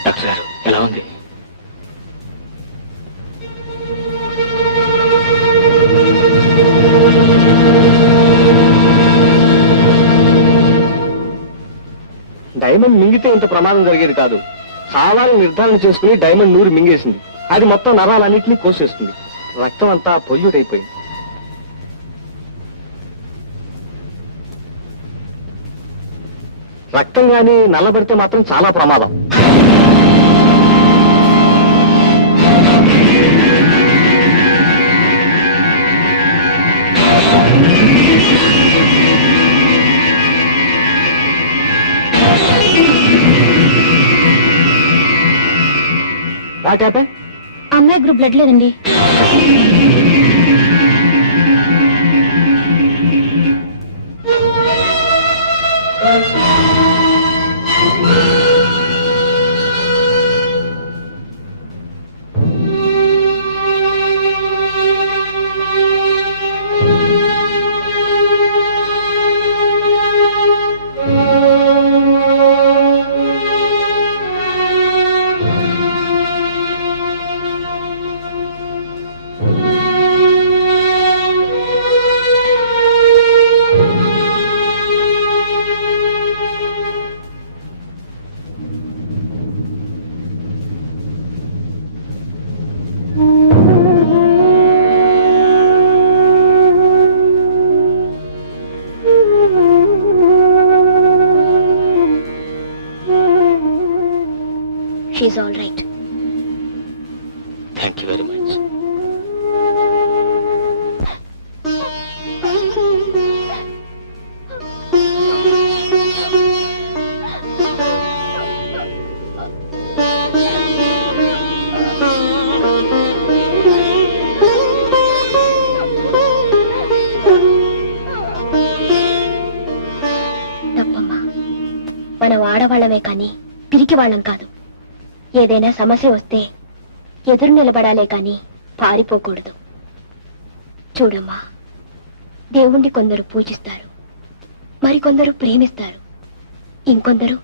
డాక్టర్ గారు ఎలా ఉంది? డైమండ్ మింగితే ఇంత ప్రమాదం జరిగేది కాదు. చావాలని నిర్ధారణ చేసుకుని డైమండ్ నూరు మింగేసింది. అది మొత్తం నరాలన్నింటినీ కోసేస్తుంది. రక్తం అంతా పొల్యూట్ అయిపోయింది. రక్తం గాని నల్లబడితే మాత్రం చాలా ప్రమాదం. What happen? అమ్మాయి గ్రూప్ బ్లడ్ లేదండి. He is all right. Thank you very much. తప్పమ్మా, మనం ఆడవాళ్ళమే కానీ పిరికి వాళ్ళం కాదు. ఏదైనా సమస్య వస్తే ఎదురు నిలబడాలే కానీ పారిపోకూడదు. చూడమ్మా, దేవుణ్ణి కొందరు పూజిస్తారు, మరికొందరు ప్రేమిస్తారు, ఇంకొందరు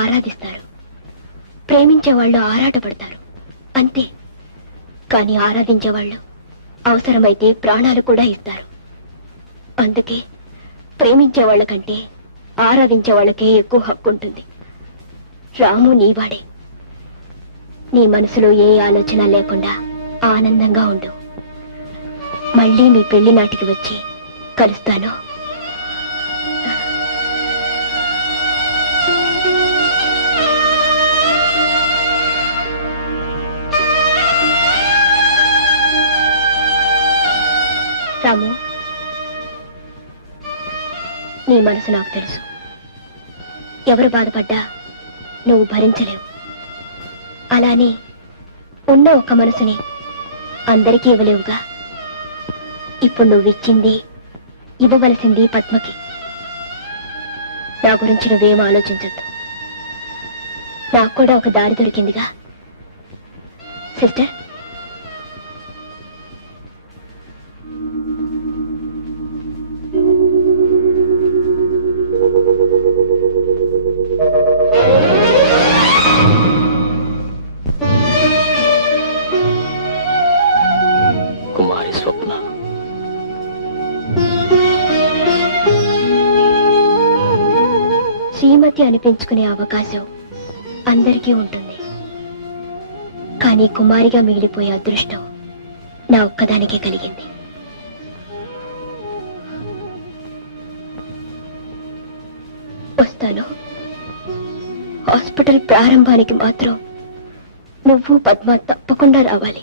ఆరాధిస్తారు. ప్రేమించేవాళ్ళు ఆరాటపడతారు అంతే, కానీ ఆరాధించేవాళ్ళు అవసరమైతే ప్రాణాలు కూడా ఇస్తారు. అందుకే ప్రేమించే వాళ్ళకంటే ఆరాధించే వాళ్ళకే ఎక్కువ హక్కు ఉంటుంది. రాము నీవాడే. నీ మనసులో ఏ ఆలోచన లేకుండా ఆనందంగా ఉండు. మళ్ళీ నీ పెళ్లి నాటికి వచ్చి కలుస్తాను. రాము, నీ మనసు నాకు తెలుసు. ఎవరు బాధపడ్డా నువ్వు భరించలేవు. అలానే ఉన్న ఒక్క మనసుని అందరికీ ఇవ్వలేవుగా. ఇప్పుడు నువ్విచ్చింది ఇవ్వవలసింది పద్మకి. నా గురించి నువ్వేం ఆలోచించద్దు. నాకు కూడా ఒక దారి దొరికిందిగా. సిస్టర్, కుమారి స్వప్న. శ్రీమతి అనిపించుకునే అవకాశం అందరికీ ఉంటుంది, కానీ కుమారిగా మిగిలిపోయే అదృష్టం నా ఒక్కదానికే కలిగింది. వస్తాను. హాస్పిటల్ ప్రారంభానికి మాత్రం నువ్వు పద్మ తప్పకుండా రావాలి.